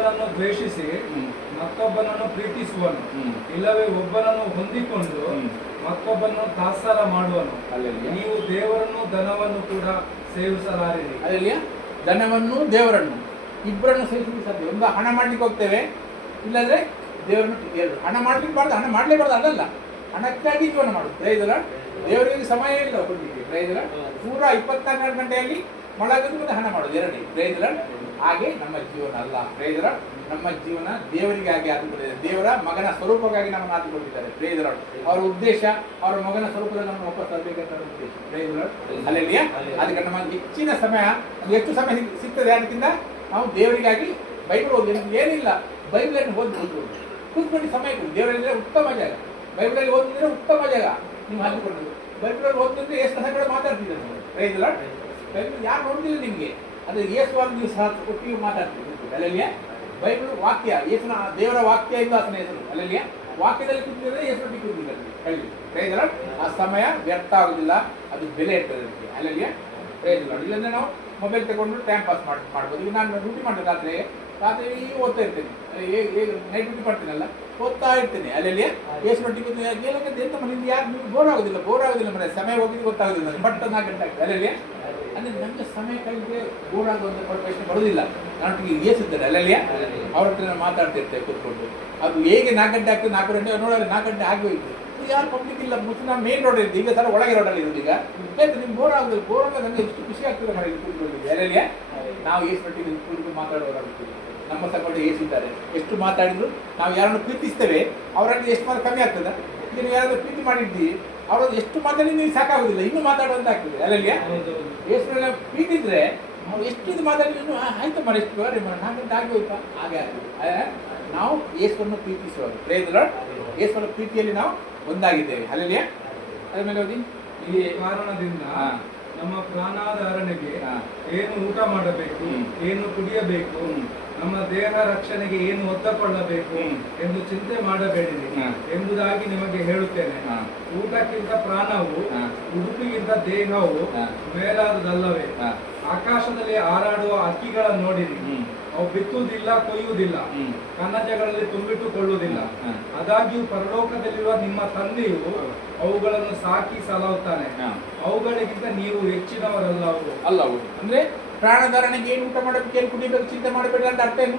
ಒಬ್ಬನನ್ನು ದ್ವೇಷಿಸಿ ಮತ್ತೊಬ್ಬನನ್ನು ಪ್ರೀತಿಸುವನು, ಇಲ್ಲವೇ ಒಬ್ಬನನ್ನು ಹೊಂದಿಕೊಂಡು ಮತ್ತೊಬ್ಬನನ್ನು ತಾತ್ಸಾರ ಮಾಡುವನು. ನೀವು ದೇವರನ್ನು ಧನವನ್ನು ಕೂಡ ಸೇವಿಸಲಾರಿರಿ. ಅದರಲ್ಲಿ ಧನವನ್ನು ದೇವರನ್ನು ಇಬ್ಬರನ್ನು ಸೇವಿಸಲಿಕ್ಕೆ ಸಾಧ್ಯ. ಒಂದು ಹಣ ಮಾಡ್ಲಿಕ್ಕೆ ಹೋಗ್ತೇವೆ, ಇಲ್ಲಾಂದ್ರೆ ದೇವರನ್ನು ಎರಡು. ಹಣ ಮಾಡ್ಲಿಕ್ಕೆ ಬಾರ್ದು, ಹಣ ಮಾಡಲೇಬಾರ್ದು, ಅದಲ್ಲ, ಹಣಕ್ಕಾಗಿ ಜೀವನ ಮಾಡುದು. ಪ್ರಯೋಜನ ದೇವರಿಗೆ ಸಮಯ ಇಲ್ಲ ಕೊಡ್ಲಿಕ್ಕೆ. ಪ್ರಯೋಜನ ಪೂರ 24 ಗಂಟೆಯಲ್ಲಿ ಮೊಳಗದು ಮತ್ತೆ ಹಣ ಮಾಡೋದು ಎರಡೇ. ಪ್ರಯೋಜನ ಹಾಗೆ ನಮ್ಮ ಜೀವನ ಅಲ್ಲ. ಪ್ರಯೋಜನ ನಮ್ಮ ಜೀವನ ದೇವರಿಗೆ ಆಗಿ ಆದುಕೊಂಡಿದೆ. ದೇವರ ಮಗನ ಸ್ವರೂಪಕ್ಕಾಗಿ ನಮ್ಮನ್ನು ಆದುಕೊಂಡಿದ್ದಾರೆ. ಪ್ರಯೋಜನ ಅವರ ಉದ್ದೇಶ ಅವರ ಮಗನ ಸ್ವರೂಪದಲ್ಲಿ ನಮ್ಮನ್ನು ವಾಪಸ್ ತರಬೇಕಂತ ಉದ್ದೇಶ. ಪ್ರಯೋಜನ ಅಲ್ಲೆಲ್ಲಿಯ ಅದಕ್ಕೆ ನಮ್ಮ ಹೆಚ್ಚಿನ ಸಮಯ, ಎಷ್ಟು ಸಮಯ ಸಿಗ್ತದೆ ಅದಕ್ಕಿಂತ ನಾವು ದೇವರಿಗಾಗಿ ಬೈಬಲ್ ಓದಿ. ಏನಿಲ್ಲ, ಬೈಬಲನ್ನು ಓದ್ಬೋದು, ಕೂತ್ಕೊಂಡು ಸಮಯ ಕೊಡಿ. ದೇವರಲ್ಲಿ ಉತ್ತಮ ಜಾಗ. ಬೈಬಲಲ್ಲಿ ಓದಿದ್ರೆ ಉತ್ತಮ ಜಾಗ ನೀವು ಹಂಚಿಕೊಂಡದ್ದು. ಬೈಬಲಲ್ಲಿ ಓದಿದ್ರೆ ಎಷ್ಟು ಕಡೆ ಮಾತಾಡ್ತಿದ್ದಾರೆ ನೀವು. ಪ್ರಯೋಜನ ಬೈಬಲ್ ಯಾರು ನೋಡಿದಿಲ್ಲ ನಿಮಗೆ, ಅದು ಯೇಸುವಾಗಿ ನೀವು ಸಹ ಒಟ್ಟಿಗೆ ಮಾತಾಡ್ತೀವಿ. ಅಲ್ಲಲ್ಲಿಯ ಬೈಬಲ್ ವಾಕ್ಯ, ಯೇಸುನ ದೇವರ ವಾಕ್ಯ ಎಂದು ಆತನ ಹೆಸರು. ಅಲ್ಲಲ್ಲಿಯ ವಾಕ್ಯದಲ್ಲಿ ಕೂತಿದ್ರೆ ಯೇಸು ಕೂತಿದ್ದಾರೆ. ಪ್ರಯೋಜನ ಆ ಸಮಯ ವ್ಯರ್ಥ ಆಗುದಿಲ್ಲ, ಅದು ಬೆಲೆ ಇರ್ತದೆ ಅದಕ್ಕೆ. ಅಲ್ಲಲ್ಲಿಯ ಪ್ರಯೋಜನ ಇಲ್ಲಾಂದ್ರೆ ನಾವು ಮೊಬೈಲ್ ತಗೊಂಡು ಟೈಮ್ ಪಾಸ್ ಮಾಡ್ಬೋದು. ಈಗ ನಾನು ಡ್ಯೂಟಿ ಮಾಡಿದೆ ರಾತ್ರಿ ಓದ್ತಾ ಇರ್ತೇನೆ, ನೈಟ್ ಡ್ಯೂಟಿ ಮಾಡ್ತೀನಲ್ಲ, ಓದ್ತಾ ಇರ್ತೇನೆ. ಅಲ್ಲಲ್ಲಿಯ ಎಷ್ಟು ಮಟ್ಟಿಗೆ ಏನಂತ ಎಂತ ಮನೆಯಿಂದ ಯಾರು ನೀವು ಬೋರ್ ಆಗೋದಿಲ್ಲ ಮನೆ ಸಮಯ ಹೋಗಿದ್ದು ಗೊತ್ತಾಗೋದಿಲ್ಲ. ಬಟ್ 4 ಗಂಟೆ ಆಗ್ತದೆ. ಅಲ್ಲಲ್ಲಿಯ ಅಂದರೆ ನಮಗೆ ಸಮಯ ಕಳೆದ್ರೆ ಬೋರ್ ಆಗುವಂಥ ಪ್ರಶ್ನೆ ಬರೋದಿಲ್ಲ. ನಾನೊಟ್ಟಿಗೆ ಏಸಿದ್ದಾರೆ ಅಲ್ಲಲ್ಲಿಯ ಅವ್ರ ಹತ್ರ ಮಾತಾಡ್ತಿರ್ತೇವೆ ಕೂತ್ಕೊಂಡು. ಅದು ಹೇಗೆ 4 ಗಂಟೆ ಆಗ್ತದೆ, 4 ಗಂಟೆ ನೋಡೋದು 4 ಗಂಟೆ ಆಗೋಯ್ತು. ಯಾರು ಪಬ್ಲಿಕ್ ಇಲ್ಲ, ನಾವು ಮೇನ್ ರೋಡ್ ಇರುತ್ತೆ. ಈಗ ಸಲ ಒಳಗೆ ರೋಡಲ್ಲಿ ಇರೋದು. ಈಗ ಆಯ್ತು ನಿಮ್ಗೆ ಬೋರ್ ಆಗೋದಿಲ್ಲ. ಬೋರ್ ಆಗೋದು ನನಗೆ ಎಷ್ಟು ಖುಷಿ ಆಗ್ತದೆ ಮನೆಗೆ ಕೂತ್ಕೊಂಡಿದ್ದೆ. ಅಲ್ಲಲ್ಲಿಯ ನಾವು ಏಸು ಮಟ್ಟಿಗೆ ಕೂತ್ಕೊಂಡು ಮಾತಾಡೋರಾಗುತ್ತೀವಿ. ನಮ್ಮ ಸಪೋರ್ಟ್ ಏಸಿದ್ದಾರೆ. ಎಷ್ಟು ಮಾತಾಡಿದ್ರು ನಾವು ಯಾರನ್ನು ಪ್ರೀತಿಸ್ತೇವೆ ಅವರಲ್ಲಿ ಎಷ್ಟು ಮಾತ್ರ ಕಮ್ಮಿ ಆಗ್ತದೆ. ಈಗ ನೀವು ಯಾರಾದ್ರೂ ಪ್ರೀತಿ ಮಾಡಿದ್ದೀವಿ, ಅವರದ್ದು ಎಷ್ಟು ಮಾತಾಡಿ ನೀವು ಸಾಕಾಗೋದಿಲ್ಲ, ಇನ್ನೂ ಮಾತಾಡುವಂತ ಆಗ್ತದೆ. ಅಲ್ಲಲ್ಲಿಯ ಏಸು ಪ್ರೀತಿದ್ರೆ ನಾವು ಎಷ್ಟು ಇದು ಮಾತಾಡಿದ್ರು ಆಯ್ತು ಮರ ಎಷ್ಟು 4 ಗಂಟೆ ಆಗಿ ಹೋಯ್ತಾ ಹಾಗೆ ಆಗ್ತದೆ. ನಾವು ಏಸನ್ನು ಪ್ರೀತಿಸುವಾಗ ಪ್ರಯೋಜನ ಏಸನ ಪ್ರೀತಿಯಲ್ಲಿ ನಾವು ಒಂದಾಗಿದ್ದೇವೆ. ಅಲ್ಲಲ್ಲಿಯ ಅದ್ರ ಮೇಲೆ ಹೋಗಿ ಈ ಕಾರಣದಿಂದ ನಮ್ಮ ಪ್ರಾಣಾಧಾರಣೆಗೆ ಏನು ಊಟ ಮಾಡಬೇಕು, ಏನು ಕುಡಿಯಬೇಕು, ನಮ್ಮ ದೇಹ ರಕ್ಷಣೆಗೆ ಏನು ಒತ್ತಕೊಳ್ಳಬೇಕು ಎಂದು ಚಿಂತೆ ಮಾಡಬೇಡಿರಿ ಎಂಬುದಾಗಿ ನಿಮಗೆ ಹೇಳುತ್ತೇನೆ. ಊಟಕ್ಕಿಂತ ಪ್ರಾಣವು, ಉಡುಪಿಗಿಂತ ದೇಹವು ಮೇಲಾದದಲ್ಲವೇ? ಆಕಾಶದಲ್ಲಿ ಹಾರಾಡುವ ಹಕ್ಕಿಗಳನ್ನು ನೋಡಿರಿ, ಅವು ಬಿತ್ತುವುದಿಲ್ಲ, ಕೊಯ್ಯುವುದಿಲ್ಲ, ಕನ್ನಜಗಳಲ್ಲಿ ತುಂಬಿಟ್ಟುಕೊಳ್ಳುವುದಿಲ್ಲ. ಆದಾಗ್ಯೂ ಪರಲೋಕದಲ್ಲಿರುವ ನಿಮ್ಮ ತಂದೆಯು ಅವುಗಳನ್ನು ಸಾಕಿ ಸಲಹುತ್ತಾನೆ. ಅವುಗಳಿಗಿಂತ ನೀವು ಹೆಚ್ಚಿನವರಲ್ಲವು. ಅಂದ್ರೆ ಪ್ರಾಣಧಾರಣೆಗೆ ಏನು ಊಟ ಮಾಡಬೇಕು, ಏನು ಕುಡಿಬೇಕು ಚಿಂತೆ ಮಾಡಬೇಡಿ ಅಂತ ಅರ್ಥ ಏನು?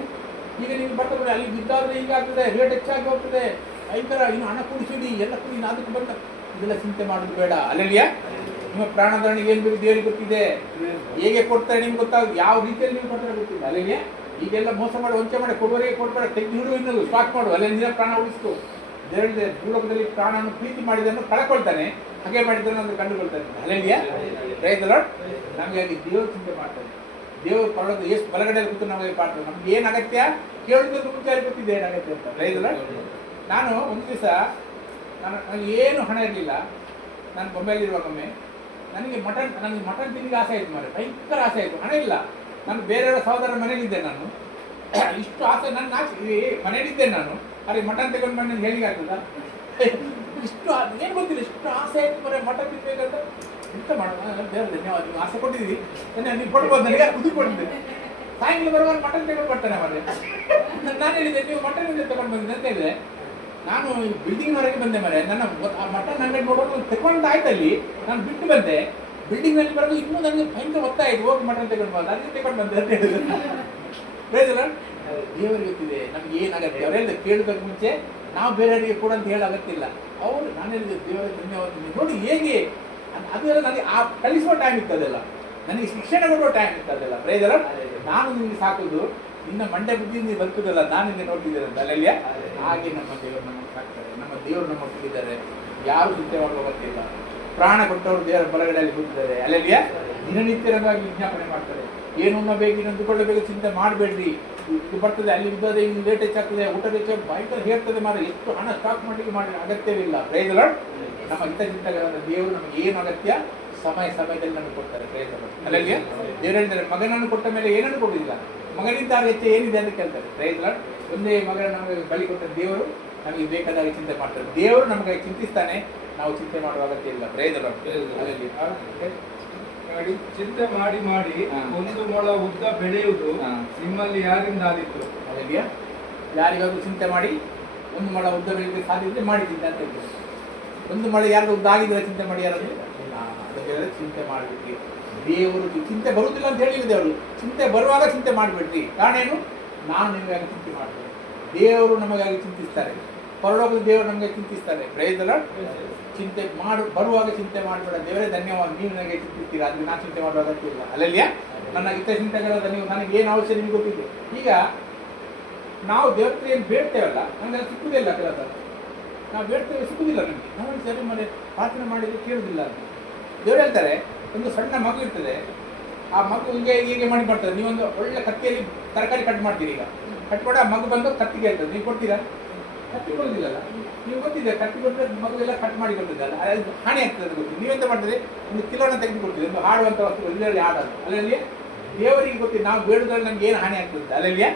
ಈಗ ನೀವು ಬರ್ತದೆ ಅಲ್ಲಿ ಬಿದ್ದಾದ್ರೆ ಈಗ ಆಗ್ತದೆ, ರೇಟ್ ಹೆಚ್ಚಾಗಿ ಹೋಗ್ತದೆ, ಐತರ ಇನ್ನು ಹಣ ಕೂಡಿಸಿಡಿ ಎಲ್ಲ ಕೂಡಿ ಅದಕ್ಕೆ ಬಂದ ಇದೆಲ್ಲ ಚಿಂತೆ ಮಾಡೋದು ಬೇಡ. ಅಲ್ಲಲ್ಲಿಯ ನಿಮ್ಮ ಪ್ರಾಣಧಾರಣೆಗೆ ಏನು ಬೇಕು ದೇವರಿಗೆ ಗೊತ್ತಿದೆ. ಹೇಗೆ ಕೊಡ್ತಾರೆ ನಿಮ್ಗೆ ಗೊತ್ತಾಗುತ್ತೆ, ಯಾವ ರೀತಿಯಲ್ಲಿ ನೀವು ಕೊಡ್ತಾರೆ ಗೊತ್ತಿಲ್ಲ. ಅಲ್ಲಲ್ಲಿಯ ಈಗೆಲ್ಲ ಮೋಸ ಮಾಡಿ ವಂಚೆ ಮಾಡಿ ಕೊಡುವವರಿಗೆ ಕೊಡ್ಬೇಡ, ತೆಗೆದು ಹಿಡಿದು ಇನ್ನೊಂದು ಸ್ಟಾಕ್ ಮಾಡು. ಅಲ್ಲಿ ನಿನ್ನ ಪ್ರಾಣ ಉಳಿಸ್ತು. ದೇವರಿಗೆ ಭೂಲೋಕದಲ್ಲಿ ಪ್ರಾಣವನ್ನು ಪ್ರೀತಿ ಮಾಡಿದನ್ನು ಕಳ್ಕೊಳ್ತಾನೆ, ಹಾಗೆ ಮಾಡಿದ್ದನ್ನು ಅದು ಕಂಡುಕೊಳ್ತಾನೆ. ಅಲ್ಲಲ್ಲಿಯ ರೈತರ ನಮಗೆ ದೇವರು ಚಿಂತೆ ಮಾಡ್ತಾನೆ. ದೇವರು ಪರಲೋಕದ ಎಷ್ಟು ಬಲಗಡೆಯಲ್ಲಿ ಕೂತು ನಮಗೆ ಮಾಡ್ತಾರೆ. ನಮ್ಗೆ ಏನು ಅಗತ್ಯ ಕೇಳಿದ್ರು ಮುಂಚೆ ಗೊತ್ತಿದೆ ಏನು ಅಗತ್ಯ ಅಂತ. ರೈತರ ನಾನು ಒಂದು ದಿವಸ ನನಗೆ ಏನು ಹಣ ಇರಲಿಲ್ಲ. ನಾನು ಬೊಂಬೆಯಲ್ಲಿರುವಾಗೊಮ್ಮೆ ನನಗೆ ಮಟನ್ ತಿನ್ನಿಗೆ ಆಸೆ ಆಯಿತು ಮಾರೆ, ಭಯಂಕರ ಆಸೆ ಆಯಿತು. ಹಣ ಇಲ್ಲ. ನಾನು ಬೇರೆಯವರ ಸಹೋದರ ಮನೇಲಿದ್ದೆ. ನಾನು ಇಷ್ಟು ಆಸೆ ನನ್ನ ಮನೇಲಿದ್ದೇನೆ ನಾನು. ಅಲ್ಲಿ ಮಟನ್ ತಗೊಂಡು ಬಂದು ಹೇಳಿಗೆ ಆಗ್ತದ ಇಷ್ಟು ಏನು ಗೊತ್ತಿಲ್ಲ, ಇಷ್ಟು ಆಸೆ ಆಯ್ತು ಮರೆ ಮಟನ್ ತಿನ್ಬೇಕಂತ. ಎಂತ ಮಾಡೋಣ ಬೇರೆ ಧನ್ಯವಾದ, ನೀವು ಆಸೆ ಕೊಟ್ಟಿದ್ದೀವಿ, ನೀವು ಕೊಡ್ಬೋದು, ನನಗೆ ಖುಷಿ ಕೊಟ್ಟಿದ್ದೆ. ಸಾಯಂಕಾಲ ಬರುವಾಗ ಮಟನ್ ತಗೊಂಡು ಬರ್ತಾನೆ ಮರೆ. ನಾನು ಹೇಳಿದೆ ನೀವು ಮಟನ್ ತಗೊಂಡು ಬಂದಿದ್ದೆ ಅಂತ ಹೇಳಿದೆ. ನಾನು ಬಿಲ್ಡಿಂಗ್ವರೆಗೆ ಬಂದೆ ಮರೆ. ನನ್ನ ಮಟನ್ ಅಂಗಡಿ ನೋಡೋದು ತಗೊಂಡು ಆಯ್ತಲ್ಲಿ ನಾನು ಬಿಟ್ಟು ಬಂದೆ. ಬಿಲ್ಡಿಂಗ್ನಲ್ಲಿ ಬರೋದು ಇನ್ನೂ ನನಗೆ ಭಯಂಕರ ಒತ್ತಾಯಿತು, ಹೋಗಿ ಮಟನ್ ತಗೊಂಡು ಬಂದು ಅದಕ್ಕೆ ತಗೊಂಡು ಬಂದೆ ಅಂತ ಹೇಳಿದ್ರು. ಬೇಜಲ್ಲ ದೇವರಿಗೆ ಗೊತ್ತಿದೆ ನಮ್ಗೆ ಏನಾಗತ್ತೆ. ಅವರೆಲ್ಲ ಕೇಳೋದಕ್ಕೆ ಮುಂಚೆ ನಾವು ಬೇರೆಯವರಿಗೆ ಕೂಡ ಅಂತ ಹೇಳೋ ಅಗತ್ಯ ಇಲ್ಲ. ಅವರು ನಾನು ಹೇಳಿದೆ ದೇವರಿಗೆ ಧನ್ಯವಾದ ನೋಡಿ ಹೇಗೆ ಅದೆಲ್ಲ ನನಗೆ ಆ ಕಲಿಸುವ ಟೈಮ್ ಇರ್ತದೆಲ್ಲ, ನನಗೆ ಶಿಕ್ಷಣ ಕೊಡುವ ಟೈಮ್ ಇರ್ತದೆಲ್ಲ. ಪ್ರಯೋಜನ ನಾನು ನಿಮಗೆ ಸಾಕೋದು ನಿನ್ನ ಮಂಡ್ಯ ಬುದ್ಧಿ ನೀವು ಬರ್ತದಲ್ಲ, ನಾನು ನಿಮಗೆ ನೋಡ್ತಿದ್ದೇನೆ ಅಂತ. ಅಲ್ಲಲ್ಲಿಯ ಹಾಗೆ ನಮ್ಮ ದೇವರು ನಮಗೆ ಸಾಕ್ತಾರೆ. ನಮ್ಮ ದೇವರು ನಮ್ಮ ಒಟ್ಟಿದ್ದಾರೆ, ಯಾರು ಚಿಂತೆ ಮಾಡುವ ಅಗತ್ಯ ಇಲ್ಲ. ಪ್ರಾಣ ಕೊಟ್ಟವರು ದೇವರ ಬಲಗಡೆಯಲ್ಲಿ ಕೂತಿದ್ದಾರೆ. ಅಲ್ಲಲ್ಲಿಯ ದಿನನಿತ್ಯವಾಗಿ ವಿಜ್ಞಾಪನೆ ಮಾಡ್ತಾರೆ. ಏನು ಉಣ್ಣಬೇಕು, ಇನ್ನೊಂದುಕೊಳ್ಳಬೇಕು, ಚಿಂತೆ ಮಾಡಬೇಡ್ರಿ. ಇದು ಬರ್ತದೆ ಅಲ್ಲಿ ಇದ್ದದೆ, ಇಲ್ಲಿ ರೇಟ್ ಹೆಚ್ಚಾಗ್ತದೆ, ಊಟ ಹೆಚ್ಚು ಭಯಂಕರ ಹೇಳ್ತದೆ ಮಾರ. ಎಷ್ಟು ಹಣ ಸ್ಟಾಕ್ ಮಾಡಲಿಕ್ಕೆ ಮಾಡಿ ಅಗತ್ಯವಿಲ್ಲ. ಪ್ರಯೋಜನ ನಮ್ಮ ಹಿತಚಿಂತಕರಾದ ದೇವರು ನಮಗೆ ಏನು ಅಗತ್ಯ ಸಮಯದಲ್ಲಿ ನಮಗೆ ಕೊಡ್ತಾರೆ. ಪ್ರಯೋಜನ ಅಲ್ಲಲ್ಲಿಯ ದೇವರು ಹೇಳಿದ್ದಾರೆ ಮಗನನ್ನು ಕೊಟ್ಟ ಮೇಲೆ ಏನನ್ನು ಕೊಡುವುದಿಲ್ಲ, ಮಗನಿಂದ ಅಗತ್ಯ ಏನಿದೆ ಅಂತ ಕೇಳ್ತಾರೆ. ಪ್ರಯೋಜನ ಒಂದೇ ಮಗನ ನಮಗೆ ಬಲಿ ಕೊಟ್ಟ ದೇವರು ನಮಗೆ ಬೇಕಾದಾಗ ಚಿಂತೆ ಮಾಡ್ತಾರೆ. ದೇವರು ನಮಗೆ ಚಿಂತಿಸ್ತಾನೆ, ನಾವು ಚಿಂತೆ ಮಾಡುವ ಅಗತ್ಯ ಇಲ್ಲ. ಪ್ರಯೋಜನ ಅಲ್ಲಲ್ಲಿ ನೋಡಿ ಚಿಂತೆ ಮಾಡಿ ಮಾಡಿ ಒಂದು ಮೊಳ ಉದ್ದ ಬೆಳೆಯುವುದು ನಿಮ್ಮಲ್ಲಿ ಯಾರಿಂದ ಆದಿತ್ತು? ಹಾಗೆಯಾ ಯಾರಿಗಾದ್ರೂ ಚಿಂತೆ ಮಾಡಿ ಒಂದು ಮೊಳ ಉದ್ದ ಬೆಳೆಯಲಿಕ್ಕೆ ಸಾಧ್ಯ ಇದ್ರೆ ಮಾಡಿ ಚಿಂತೆ ಅಂತ ಹೇಳ್ತಾರೆ. ಒಂದು ಮೊಳ ಯಾರಿಗೂ ಉದ್ದ ಆಗಿದ್ರೆ ಚಿಂತೆ ಮಾಡಿ ಯಾರಾದ್ರು ಅದಕ್ಕೆ ಚಿಂತೆ ಮಾಡಬೇಡ್ರಿ. ದೇವರು ಚಿಂತೆ ಬರುವುದಿಲ್ಲ ಅಂತ ಹೇಳಿಲ್ಲ ದೇವರು. ಚಿಂತೆ ಬರುವಾಗ ಚಿಂತೆ ಮಾಡಬೇಡ್ರಿ. ಕಾರಣ ಏನು? ನಾನು ನಿಮಗಾಗಿ ಚಿಂತೆ ಮಾಡ್ತೇನೆ. ದೇವರು ನಮಗಾಗಿ ಚಿಂತಿಸ್ತಾರೆ. ಪರಲೋಕದ ದೇವರು ನಮಗೆ ಚಿಂತಿಸ್ತಾರೆ. ಪ್ರಯೋಜನ ಚಿಂತೆ ಬರುವಾಗ ಚಿಂತೆ ಮಾಡಬೇಡ. ದೇವರೇ ಧನ್ಯವಾದ, ನೀವು ನನಗೆ ಚಿಂತಿಸ್ತೀರಾ, ಅದಕ್ಕೆ ನಾನು ಚಿಂತೆ ಮಾಡುವ ಅಗತ್ಯ ಇಲ್ಲ. ಅಲ್ಲಲ್ಲಿಯ ನನ್ನ ಹಿತಚಿಂತಕರಾದ ನೀವು ನನಗೆ ಏನು ಅವಶ್ಯ ನಿಮ್ಗೆ ಗೊತ್ತಿದೆ. ಈಗ ನಾವು ದೇವ್ರ ಹತ್ರ ಏನು ಬೇಡ್ತೇವಲ್ಲ ನಮಗೆಲ್ಲ ಸಿಕ್ಕುವುದಿಲ್ಲ. ಕೆಲಸ ನಾವು ಬೇಡ್ತೇವೆ, ಸಿಕ್ಕುವುದಿಲ್ಲ ನಮಗೆ. ನಾವು ಸರಿ ಮನೆ ಪ್ರಾರ್ಥನೆ ಮಾಡಿದ್ರೆ ಕೇಳುವುದಿಲ್ಲ ಅಂತ ದೇವ್ರು ಹೇಳ್ತಾರೆ. ಒಂದು ಸಣ್ಣ ಮಗು ಇರ್ತದೆ, ಆ ಮಗು ಹೀಗೆ ಮಾಡಿ ಬರ್ತದೆ. ನೀವೊಂದು ಒಳ್ಳೆ ಕತ್ತಿಯಲ್ಲಿ ತರಕಾರಿ ಕಟ್ ಮಾಡ್ತೀರಿ. ಈಗ ಕಟ್ ಮಾಡಿ ಆ ಮಗು ಬಂದು ಕತ್ತಿಗೆ ಇರ್ತದೆ, ನೀವು ಕೊಡ್ತೀರಾ? ಕತ್ತಿ ಕೊಡುದಿಲ್ಲಲ್ಲ. ನೀವು ಗೊತ್ತಿದೆ ಕತ್ತಿ ಕೊಟ್ಟರೆ ಮಗುವೆಲ್ಲ ಕಟ್ ಮಾಡಿ ಕೊಟ್ಟಿದ್ದಲ್ಲ, ಅದು ಹಾನಿ ಆಗ್ತದೆ ಅಂತ ಗೊತ್ತಿದೆ. ನೀವೆಂತ ಮಾಡ್ತೀರಿ? ಒಂದು ಕಿಲೋನ ತೆಗೆದು ಕೊಡ್ತೀರಿ, ಒಂದು ಹಾಡುವಂಥ ವಸ್ತು ಇದರಲ್ಲಿ ಹಾಡೋದು. ಅಲ್ಲಲ್ಲಿ ದೇವರಿಗೆ ಗೊತ್ತಿದೆ ನಾವು ಬೇಡದಲ್ಲಿ ನಮ್ಗೆ ಏನು ಹಾನಿ ಆಗ್ತದೆ. ಅಲ್ಲಲ್ಲಿಯ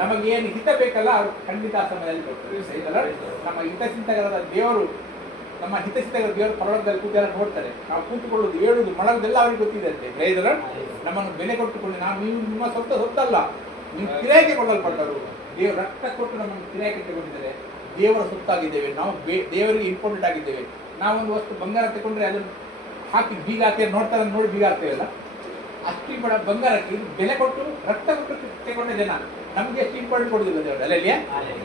ನಮಗೆ ಏನು ಹಿತ ಬೇಕಲ್ಲ ಅವ್ರು ಖಂಡಿತ ಆ ಸಮಯದಲ್ಲಿ ಕೊಡ್ತಾರೆ. ನಮ್ಮ ಹಿತಚಿಂತಕರಾದ ದೇವರು, ನಮ್ಮ ಹಿತಚಿಂತಕರ ದೇವರು ಪರಲೋಕದಲ್ಲಿ ಕೂತೆಲ್ಲ ನೋಡ್ತಾರೆ. ನಾವು ಕೂತುಕೊಳ್ಳೋದು, ಹೇಳುದು, ಮಾಡೋದೆಲ್ಲ ಅವ್ರಿಗೆ ಗೊತ್ತಿದೆ ಅಂತೆ. ಪ್ರಯೋಜನ ನಮ್ಮನ್ನು ಬೆಲೆ ಕೊಟ್ಟುಕೊಂಡು ನಾವು ನಿಮ್ಮ ಸೊತ್ತಲ್ಲ, ನೀವು ಕಿರಾಯಿಗೆ ಕೊಡಲ್ಪಟ್ಟರು. ದೇವರು ರಕ್ತ ಕೊಟ್ಟು ನಮ್ಮನ್ನು ಕಿರಾಯಿಗೆ ತಗೊಂಡಿದ್ದಾರೆ. ದೇವರ ಸೊತ್ತಾಗಿದ್ದೇವೆ ನಾವು. ದೇವರಿಗೆ ಇಂಪಾರ್ಟೆಂಟ್ ಆಗಿದ್ದೇವೆ. ನಾವೊಂದು ವಸ್ತು ಬಂಗಾರ ತಗೊಂಡ್ರೆ ಅದನ್ನು ಹಾಕಿ ಬೀಗ ಹಾಕಿ ನೋಡ್ತಾರೆ, ನೋಡಿ ಬೀಗ ಹಾಕ್ತೇವಲ್ಲ, ಅಷ್ಟು ಬಡ ಬಂಗಾರಕ್ಕೆ ಬೆಲೆ ಕೊಟ್ಟು ರಕ್ತ ಕೊಟ್ಟು ತಗೊಂಡ ಜನ ನಮ್ಗೆ ಎಷ್ಟು ಇಂಪಾರ್ಟೆಂಟ್ ಕೊಡುದಿಲ್ಲ ದೇವರು. ಅಲ್ಲಲ್ಲಿಯೇ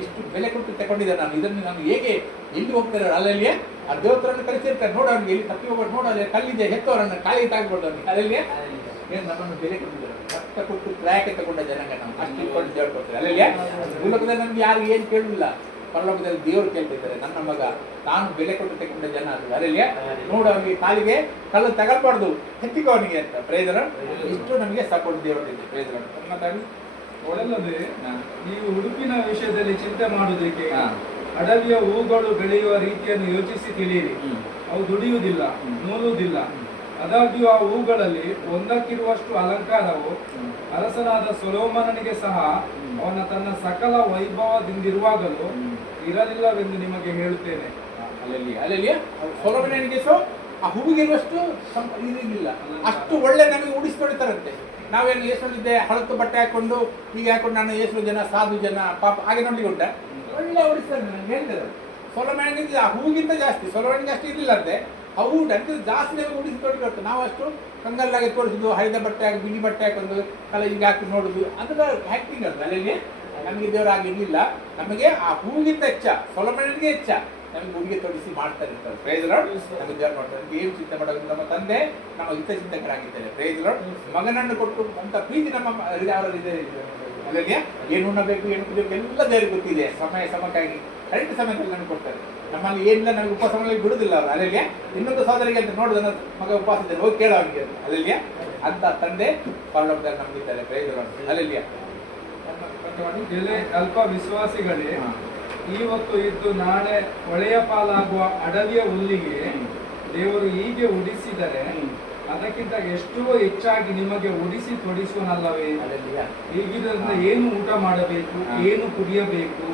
ಇಷ್ಟು ಬೆಲೆ ಕೊಟ್ಟು ತಗೊಂಡಿದ್ದೆ ನಾನು. ಇದನ್ನು ನಾನು ಹೇಗೆ ಎಲ್ಲಿ ಹೋಗ್ತಾರೆ ಅಲ್ಲಲ್ಲಿಯೇ ಆ ದೇವತರನ್ನು ಕಲಿಸಿರ್ತಾರೆ. ನೋಡು ಅವ್ರಿಗೆ ಎಲ್ಲಿ ತಪ್ಪಿ ಹೋಗ್ಬಿಟ್ಟು ನೋಡು, ಅಲ್ಲಿ ಕಲ್ಲಿದೆ ಹೆತ್ತವರನ್ನು ಕಾಲಿಗೆ ತಾಗ್ಬಿಟ್ಟು ಅವ್ರಿಗೆ. ಅಲ್ಲಲ್ಲಿಯೇ ಏನು ನಮ್ಮನ್ನು ಬೆಲೆ ಕೊಟ್ಟಿದ್ದಾರೆ. ರಕ್ತ ಕೊಟ್ಟು ಕ್ರಾಯಕ್ಕೆ ತಗೊಂಡ ಜನಾಂಗ ನಾವು. ಅಷ್ಟು ಇಂಪಾರ್ಟೆಂಟ್ ದೇವರು ಕೊಡ್ತಾರೆ. ಅಲ್ಲಲ್ಲಿಯೇ ಭೂಲೋಕದಲ್ಲಿ ನಮ್ಗೆ ಯಾರು ಏನು ಕೇಳುವುದಿಲ್ಲ, ಪರಲೋಕದಲ್ಲಿ ದೇವರು ಕೇಳ್ತಿದ್ದಾರೆ. ನನ್ನ ಮಗ ನಾನು ಬೆಲೆ ಕೊಟ್ಟು ತಗೊಂಡ ಜನ ಅದು. ಅಲ್ಲಲ್ಲಿಯೇ ನೋಡು ಅವನಿಗೆ ಕಾಲಿಗೆ ಕಲ್ಲು ತಗಲ್ಬಾರ್ದು, ಹೆತ್ತಿಕೋ ಅವನಿಗೆ ಅಂತ. ಪ್ರಯೋಜನ ಇಷ್ಟು ನಮಗೆ ಸಪೋರ್ಟ್ ದೇವರಿದೆ. ಪ್ರಯೋಜನ ಮಾತಾಡಿ ಒಳ್ಳೆಯದೇ. ನೀವು ಉಡುಪಿನ ವಿಷಯದಲ್ಲಿ ಚಿಂತೆ ಮಾಡುವುದಕ್ಕೆ ಅಡವಿಯ ಹೂಗಳು ಬೆಳೆಯುವ ರೀತಿಯನ್ನು ಯೋಚಿಸಿ ತಿಳಿಯಿರಿ. ಅವು ದುಡಿಯುವುದಿಲ್ಲ, ನೂಲುವುದಿಲ್ಲ. ಆದಾಗ್ಯೂ ಆ ಹೂಗಳಲ್ಲಿ ಒಂದಕ್ಕಿರುವಷ್ಟು ಅಲಂಕಾರವು ಅರಸನಾದ ಸೊಲೊಮೋನನಿಗೆ ಸಹ ಅವನ ತನ್ನ ಸಕಲ ವೈಭವದಿಂದಿರುವಾಗಲೂ ಇರಲಿಲ್ಲವೆಂದು ನಿಮಗೆ ಹೇಳುತ್ತೇನೆ. ಅಲ್ಲಲ್ಲಿ ಸೊಲೊಮೋನನಿಗೆ ಆ ಹೂವಿಗಿರುವಷ್ಟು ಇರಲಿಲ್ಲ. ಅಷ್ಟು ಒಳ್ಳೆ ನಮಗೆ ಉಡಿಸ್ಕೊಳ್ತಾರಂತೆ. ನಾವೇನು ಯೇಸುವಿದ್ದೆ ಹಳತು ಬಟ್ಟೆ ಹಾಕೊಂಡು ಹೀಗೆ ಹಾಕೊಂಡು ನಾನು ಯೇಸು ಜನ ಸಾಧು ಜನ ಪಾಪ ಹಾಗೆ ನೋಡ್ಲಿಕ್ಕೆ ಉಂಟ ಒಳ್ಳೆ ಉಡಿಸ್ತಾರೆ. ನನಗೆ ಹೇಳ್ತಾರೆ ಸೊಲೊಮೋನನಿಗೆ ಆ ಹೂಗಿಂತ ಜಾಸ್ತಿ. ಸೊಲೊಮೋನನಿಗೆ ಅಷ್ಟು ಇರಲಿಲ್ಲ ಅಂತೆ. ಆ ಹೂ ಅಂತ ಜಾಸ್ತಿ ನಮಗೆ ಉಡಿಸಿ ತೋರಿಕೊಡ್ತು. ನಾವು ಅಷ್ಟು ಕಂಗಲ್ಲಾಗಿ ತೋರಿಸಿದ್ದು, ಹರಿದ ಬಟ್ಟೆ ಹಾಕಿ ಬಿಳಿ ಬಟ್ಟೆ ಹಾಕೊಂಡು ಕಲ ಈಗ ಹಾಕಿ ನೋಡುದು, ಅದರ ಆಕ್ಟಿಂಗ್ ಅದು. ಅಲ್ಲಲ್ಲಿ ನಮಗೆ ದೇವರ ಆಗಿರ್ಲಿಲ್ಲ. ನಮಗೆ ಆ ಹೂಗಿಂತ ಹೆಚ್ಚ, ಸೊಲೊಮೋನನಿಗೆ ಹೆಚ್ಚ ನಮಗೆ ಉಡುಗೆ ತೊಡಿಸಿ ಮಾಡ್ತಾ ಇರ್ತಾರೆ. Praise Lord. ನಮಗೆ ದೇವರು ಮಾಡ್ತಾರೆ. ಏನು ಚಿಂತೆ ಮಾಡೋದು, ನಮ್ಮ ತಂದೆ ನಮ್ಮ ಹಿತಚಿಂತಕರಾಗಿದ್ದಾರೆ. Price lord. ಮಗನನ್ನು ಕೊಟ್ಟು ಅಂತ ಪ್ರೀತಿ ನಮ್ಮ ಅವರಲ್ಲಿದೆ. ಅಲ್ಲಲ್ಲಿ ಏನು ಉಣ್ಣಬೇಕು, ಏನು ಕುಡಿಯಬೇಕು ಎಲ್ಲ ದೇವರಿಗೆ ಗೊತ್ತಿದೆ. ಸಮಯಕ್ಕಾಗಿ ಕರೆಕ್ಟ್ ಸಮಯದಲ್ಲಿ ನಮ್ಗೆ ಕೊಡ್ತಾರೆ. ನಮ್ಮಲ್ಲಿ ಏನಿಲ್ಲ ನಮಗೆ ಉಪವಾಸಗಳಲ್ಲಿ ಬಿಡುದಿಲ್ಲ ಅವರು. ಅಲ್ಲಲ್ಲಿಯ ಇನ್ನೊಂದು ಸಹೋದರಿಗೆ ಅಂತ ನೋಡುದು, ನನ್ನ ಮಗ ಉಪವಾಸ ಇದ್ದಾರೆ, ಹೋಗಿ ಕೇಳೋ ಅವನಿಗೆ ಅಲ್ಲಲ್ಲಿಯ ಅಂತ ತಂದೆ ಪರಲೋಕದಲ್ಲಿ ನಮಗಿದ್ದಾರೆ. Price lord. ಅಲ್ಲಲ್ಲಿಯ ಅಲ್ಪ ವಿಶ್ವಾಸಿಗಳೇ, ಇವತ್ತು ಇದ್ದು ನಾಳೆ ಒಳೆಯ ಪಾಲಾಗುವ ಅಡವಿಯ ಹುಲ್ಲಿಗೆ ದೇವರು ಹೀಗೆ ಉಡಿಸಿದರೆ ಅದಕ್ಕಿಂತ ಎಷ್ಟೋ ಹೆಚ್ಚಾಗಿ ನಿಮಗೆ ಉಡಿಸಿ ತೊಡಿಸುವನಲ್ಲವೇ? ಹೀಗಿದ್ದರಿಂದ ಏನು ಊಟ ಮಾಡಬೇಕು, ಏನು ಕುಡಿಯಬೇಕು,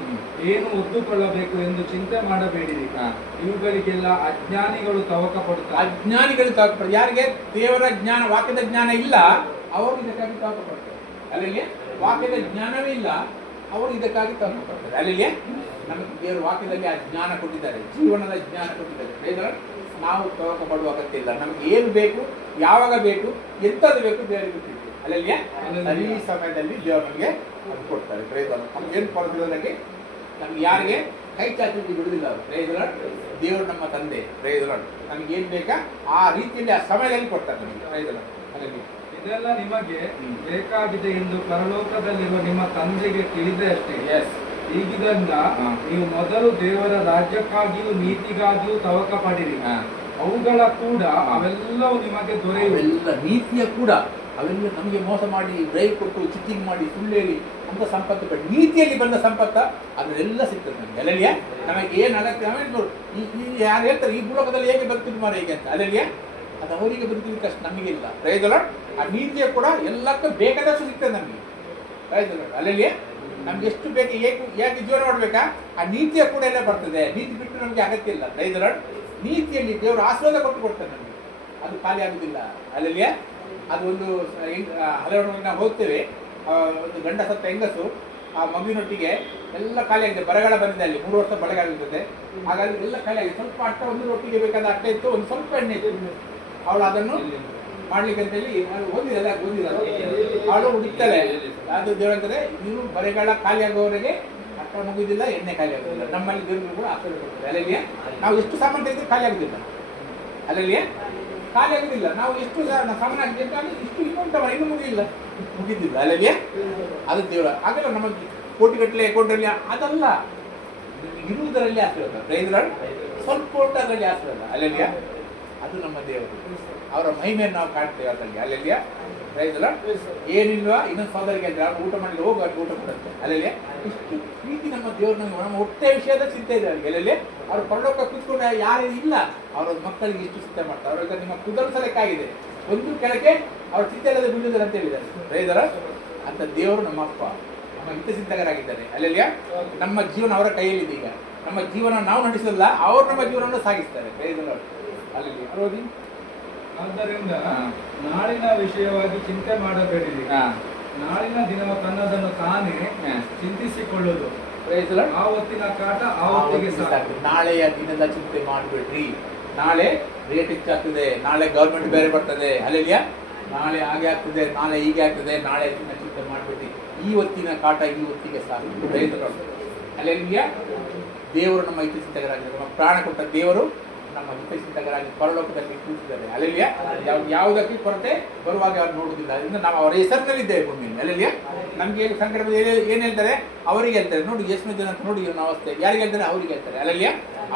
ಏನು ಒದ್ದುಕೊಳ್ಳಬೇಕು ಎಂದು ಚಿಂತೆ ಮಾಡಬೇಡಿರಿ. ಇವುಗಳಿಗೆಲ್ಲ ಅಜ್ಞಾನಿಗಳು ತವಕ ಪಡುತ್ತಾರೆ. ಅಜ್ಞಾನಿಗಳು ತವಕ ಪಡ್ತಾರೆ. ಯಾರಿಗೆ ದೇವರ ಜ್ಞಾನ, ವಾಕ್ಯದ ಜ್ಞಾನ ಇಲ್ಲ ಅವರು ಇದಕ್ಕಾಗಿ ತವಕ ಪಡ್ತಾರೆ. ಅಲ್ಲಿ ವಾಕ್ಯದ ಜ್ಞಾನವೇ ಇಲ್ಲ ಅವರು ಇದಕ್ಕಾಗಿ ತವಕ ಪಡ್ತಾರೆ. ಅಲ್ಲಿ ನಮಗೆ ದೇವರ ವಾಕ್ಯದಲ್ಲಿ ಆ ಜ್ಞಾನ ಕೊಟ್ಟಿದ್ದಾರೆ, ಜೀವನದ ಜ್ಞಾನ ಕೊಟ್ಟಿದ್ದಾರೆ. ನಾವು ತವಕ ಪಡುವ ಅಗತ್ಯ ಇಲ್ಲ. ನಮ್ಗೆ ಏನು ಬೇಕು, ಯಾವಾಗ ಬೇಕು, ಎಂಥದ್ದು ಬೇಕು ದೇವರಿಗೆ ಗೊತ್ತಿದೆ. ಅಲ್ಲಲ್ಲಿಯ ಸರಿ ಸಮಯದಲ್ಲಿ ದೇವರು ನಮಗೆ ಅದು ಕೊಡ್ತಾರೆ. ಪ್ರಯೋಜನ ನಮ್ಗೇನು ಕೊಡೋದಿಲ್ಲಗೆ ನಮ್ಗೆ ಯಾರಿಗೆ ಕೈ ಚಾಚಿ ಬಿಡುವುದಿಲ್ಲ ಅವರು. ಪ್ರಯೋಜನ ದೇವರು ನಮ್ಮ ತಂದೆ. ಪ್ರಯೋಜನ ನಮ್ಗೆ ಏನು ಬೇಕಾ ಆ ರೀತಿಯಲ್ಲಿ ಆ ಸಮಯದಲ್ಲಿ ಕೊಡ್ತಾರೆ ನಮಗೆ. ಪ್ರಯೋಜನ ಅಲ್ಲಲ್ಲಿ ಇದೆಲ್ಲ ನಿಮಗೆ ಬೇಕಾಗಿದೆ ಎಂದು ಪರಲೋಕದಲ್ಲಿರುವ ನಿಮ್ಮ ತಂದೆಗೆ ತಿಳಿದೇ ಅಷ್ಟೇ. ಹೀಗಿದ್ದರಿಂದ ನೀವು ಮೊದಲು ದೇವರ ರಾಜ್ಯಕ್ಕಾಗಿಯೂ ನೀತಿಗಾಗಿಯೂ ತವಕ ಪಡಿರಿ. ಅವುಗಳ ಕೂಡ ಅವೆಲ್ಲವೂ ನಿಮಗೆ ದೊರೆಯುವುದಿಲ್ಲ. ನೀತಿಯ ಕೂಡ ಅವೆಲ್ಲ ನಮಗೆ ಮೋಸ ಮಾಡಿ, ಡ್ರೈವ್ ಕೊಟ್ಟು, ಚಿಟ್ಟಿಂಗ್ ಮಾಡಿ, ಸುಳ್ಳು ಹೇಳಿ ಅಂತ ಸಂಪತ್ತು ಪಡಿ. ನೀತಿಯಲ್ಲಿ ಬಂದ ಸಂಪತ್ತ ಅದೆಲ್ಲ ಸಿಗ್ತದೆ ನಮಗೆ. ಅಲ್ಲಲ್ಲಿಯ ನಮಗೆ ಏನು ಅಗತ್ಯ ಈ ಯಾರು ಹೇಳ್ತಾರೆ ಈ ಭೂಲೋಕದಲ್ಲಿ ಹೇಗೆ ಬದುಕಿದ್ದು ಮಾರ ಹೇಗೆ ಅಂತ. ಅಲ್ಲಲ್ಲಿಯ ಅದು ಅವರಿಗೆ ಬದುಕಲಿಕ್ಕೆ ಅಷ್ಟು ನಮಗೆ ಇಲ್ಲ. ಪ್ರಯೋಜನ ಆ ನೀತಿಯ ಕೂಡ ಎಲ್ಲಕ್ಕೂ ಬೇಕಾದಷ್ಟು ಸಿಗ್ತದೆ ನಮಗೆ. ಪ್ರಯೋಜನ ಅಲ್ಲಲ್ಲಿಯ ನಮ್ಗೆ ಎಷ್ಟು ಬೇಕು, ಯಾಕೆ ಜೀವನ ಮಾಡಬೇಕಾ ಆ ನೀತಿಯ ಕೂಡ ಎಲ್ಲ ಬರ್ತದೆ. ನೀತಿ ಬಿಟ್ಟು ನಮಗೆ ಅಗತ್ಯ ಇಲ್ಲ. Praise Lord. ನೀತಿಯಲ್ಲಿ ದೇವರು ಆಶೀರ್ವಾದ ಕೊಟ್ಟು ಕೊಡ್ತಾರೆ ನಮಗೆ, ಅದು ಖಾಲಿ ಆಗುದಿಲ್ಲ. ಅಲ್ಲಲ್ಲಿಯ ಅದು ಒಂದು ಹಲವಾರು ನಾವು ಹೋಗ್ತೇವೆ, ಒಂದು ಗಂಡ ಸತ್ತ ಹೆಂಗಸು ಆ ಮಗುವಿನೊಟ್ಟಿಗೆ ಎಲ್ಲ ಖಾಲಿ ಆಗಿದೆ, ಬರಗಾಲ ಬಂದಿದೆ, ಅಲ್ಲಿ 3 ವರ್ಷ ಬರಗಾಲ ಇರ್ತದೆ. ಹಾಗಾಗಿ ಎಲ್ಲ ಖಾಲಿ ಆಗಿದೆ. ಸ್ವಲ್ಪ ಅಟ್ಟ ಒಂದು ರೊಟ್ಟಿಗೆ ಬೇಕಾದ ಅಟ್ಟೆ ಇತ್ತು, ಒಂದು ಸ್ವಲ್ಪ ಎಣ್ಣೆ ಇತ್ತು. ಅವಳು ಅದನ್ನು ಮಾಡ್ಲಿಕ್ಕೆ ಅಂತ ಹೇಳಿ ಓದಿರಲ್ಲ ಅವಳು ಹುಡುಕ್ತಾಳೆ. ಅದು ದೇವರಂತದೆ, ಇವರು ಬರಗಾಲ ಖಾಲಿ ಆಗೋವರೆಗೆ ಅಟ್ಟ ಮುಗಿದಿಲ್ಲ, ಎಣ್ಣೆ ಖಾಲಿ ಆಗೋದಿಲ್ಲ. ನಮ್ಮಲ್ಲಿ ದೇವರು ಕೂಡ ಆಶ್ರಯ ಕೊಡ್ತಾರೆ. ಅಲ್ಲಲ್ಲಿಯ ನಾವು ಎಷ್ಟು ಸಾಮಾನು ತೆಗೆದು ಖಾಲಿ ಆಗುದಿಲ್ಲ, ಅಲ್ಲಲ್ಲಿಯ ಖಾಲಿ ಆಗುದಿಲ್ಲ. ನಾವು ಎಷ್ಟು ಸಾಮಾನು ಹಾಕಿದ್ರೆ ಇಷ್ಟು ಇನ್ನೂ ಮುಗಿದಿಲ್ಲ, ಅಲ್ಲಲ್ಲಿಯ ಅದು ದೇವರ. ಹಾಗೆಲ್ಲ ನಮ್ಮ ಕೋಟಿಗಟ್ಟಲೆ ಅಕೌಂಟಲ್ಲಿ ಅದಲ್ಲ, ಇರುವುದರಲ್ಲಿ ಆಶ್ರಯ. ಪ್ರೈಸ್ಗಳು ಸ್ವಲ್ಪ ಅದರಲ್ಲಿ ಆಶ್ರಯ, ಅಲ್ಲಲ್ಲಿಯ ಅದು ನಮ್ಮ ದೇವರು. ಅವರ ಮಹಿಮೆಯನ್ನು ನಾವು ಕಾಣ್ತೇವೆ ಅದರಲ್ಲಿ, ಅಲ್ಲಲ್ಲಿಯ ಪ್ರೈಸ್ಗಳ. ಏನಿಲ್ವಾ ಇನ್ನೊಂದು ಸೋದರಿಗೆ ಅಂದ್ರೆ ಅವ್ರು ಊಟ ಮಾಡಿದ್ರೆ ಹೋಗುವ ಊಟ ಕೊಡುತ್ತೆ, ಅಲ್ಲಲ್ಲಿಯ. ಇಷ್ಟು ಪ್ರೀತಿ ನಮ್ಮ ದೇವರು ನಮ್ಮ ಹೊಟ್ಟೆ ವಿಷಯದ ಚಿಂತೆ ಇದೆ ಅವರಿಗೆ, ಅಲ್ಲಲ್ಲಿ. ಅವ್ರು ಪರಲೋಕ ಕೂತ್ಕೊಂಡು ಯಾರು ಇಲ್ಲ, ಅವರ ಮಕ್ಕಳಿಗೆ ಇಷ್ಟು ಚಿಂತೆ ಮಾಡ್ತಾರೆ. ಅವ್ರಿಗೆ ನಿಮ್ಮ ಕುದರ್ಸಲಿಕ್ಕಾಗಿದೆ, ಒಂದು ಕೆಳಗೆ ಅವ್ರ ಚಿಂತೆ ಇಲ್ಲದೆ ಬೀಳುವುದಿಲ್ಲ ಅಂತ ಹೇಳಿದ್ದಾರೆ. ಪ್ರೈದರ ಅಂತ ದೇವರು ನಮ್ಮ ಅಪ್ಪ, ನಮ್ಮ ಹಿತಚಿಂತಕರಾಗಿದ್ದಾರೆ, ಅಲ್ಲಲ್ಲಿಯ. ನಮ್ಮ ಜೀವನ ಅವರ ಕೈಯಲ್ಲಿದೆ. ಈಗ ನಮ್ಮ ಜೀವನ ನಾವು ನಡೆಸಲ್ಲ, ಅವರು ನಮ್ಮ ಜೀವನವನ್ನು ಸಾಗಿಸ್ತಾರೆ. ಪ್ರೈದರ ಅಲ್ಲಿ ಓದಿ. ಆದ್ದರಿಂದ ನಾಳಿನ ವಿಷಯವಾಗಿ ಚಿಂತೆ ಮಾಡಬೇಡಿರಿ, ನಾಳಿನ ದಿನವ ತನ್ನದನ್ನು ತಾನೇ ಚಿಂತಿಸಿಕೊಳ್ಳುವುದು. ಆ ಹೊತ್ತಿನ ಕಾಟ ಆ ಹೊತ್ತಿಗೆ ಸಾಕು. ನಾಳೆಯ ದಿನದ ಚಿಂತೆ ಮಾಡಬೇಡ್ರಿ. ನಾಳೆ ರೇಟ್ ಹೆಚ್ಚಾಗ್ತದೆ, ನಾಳೆ ಗವರ್ಮೆಂಟ್ ಬೇರೆ ಬರ್ತದೆ, ಅಲ್ಲಿಯ ನಾಳೆ ಹಾಗೆ ಆಗ್ತದೆ, ನಾಳೆ ಹೀಗೆ ಆಗ್ತದೆ, ನಾಳೆ ದಿನ ಚಿಂತೆ ಮಾಡಬೇಡ್ರಿ. ಈ ಹೊತ್ತಿನ ಕಾಟ ಈ ಹೊತ್ತಿಗೆ ಸಾಕು. ಅಲ್ಲಿಯ ದೇವರು ನಮ್ಮ ಹಿತಚಿಂತಕರಾಗಿದ್ದಾರೆ. ನಮ್ಮ ಪ್ರಾಣ ಕೊಟ್ಟ ದೇವರು ನಮ್ಮ ಹಿತಚಿಂತಕರಾಗಿ ಪರಲೋಕದಲ್ಲಿ ಕೂತಿದ್ದಾರೆ, ಅಲ್ಲಿಯ. ಯಾವುದಕ್ಕೆ ಕೊರತೆ ಬರುವಾಗ ಅವ್ರು ನೋಡುವುದಿಲ್ಲ. ಅದರಿಂದ ನಾವು ಅವರ ಹೆಸರಿನಲ್ಲಿದ್ದೇವೆ ಭೂಮಿಯಲ್ಲಿ, ಅಲ್ಲಿಯ. ನಮ್ಗೆ ಸಂಕಟ ಏನ್ ಹೇಳ್ತಾರೆ ಅವರಿಗೆ ಹೇಳ್ತಾರೆ, ನೋಡಿ ಎಷ್ಟು ಜನ ಅಂತ ನೋಡಿ ಇವನ ಅವಸ್ಥೆ. ಯಾರಿಗೆ ಹೇಳ್ತಾರೆ ಅವರಿಗೆ ಹೇಳ್ತಾರೆ, ಅಲ್ಲಿಯ.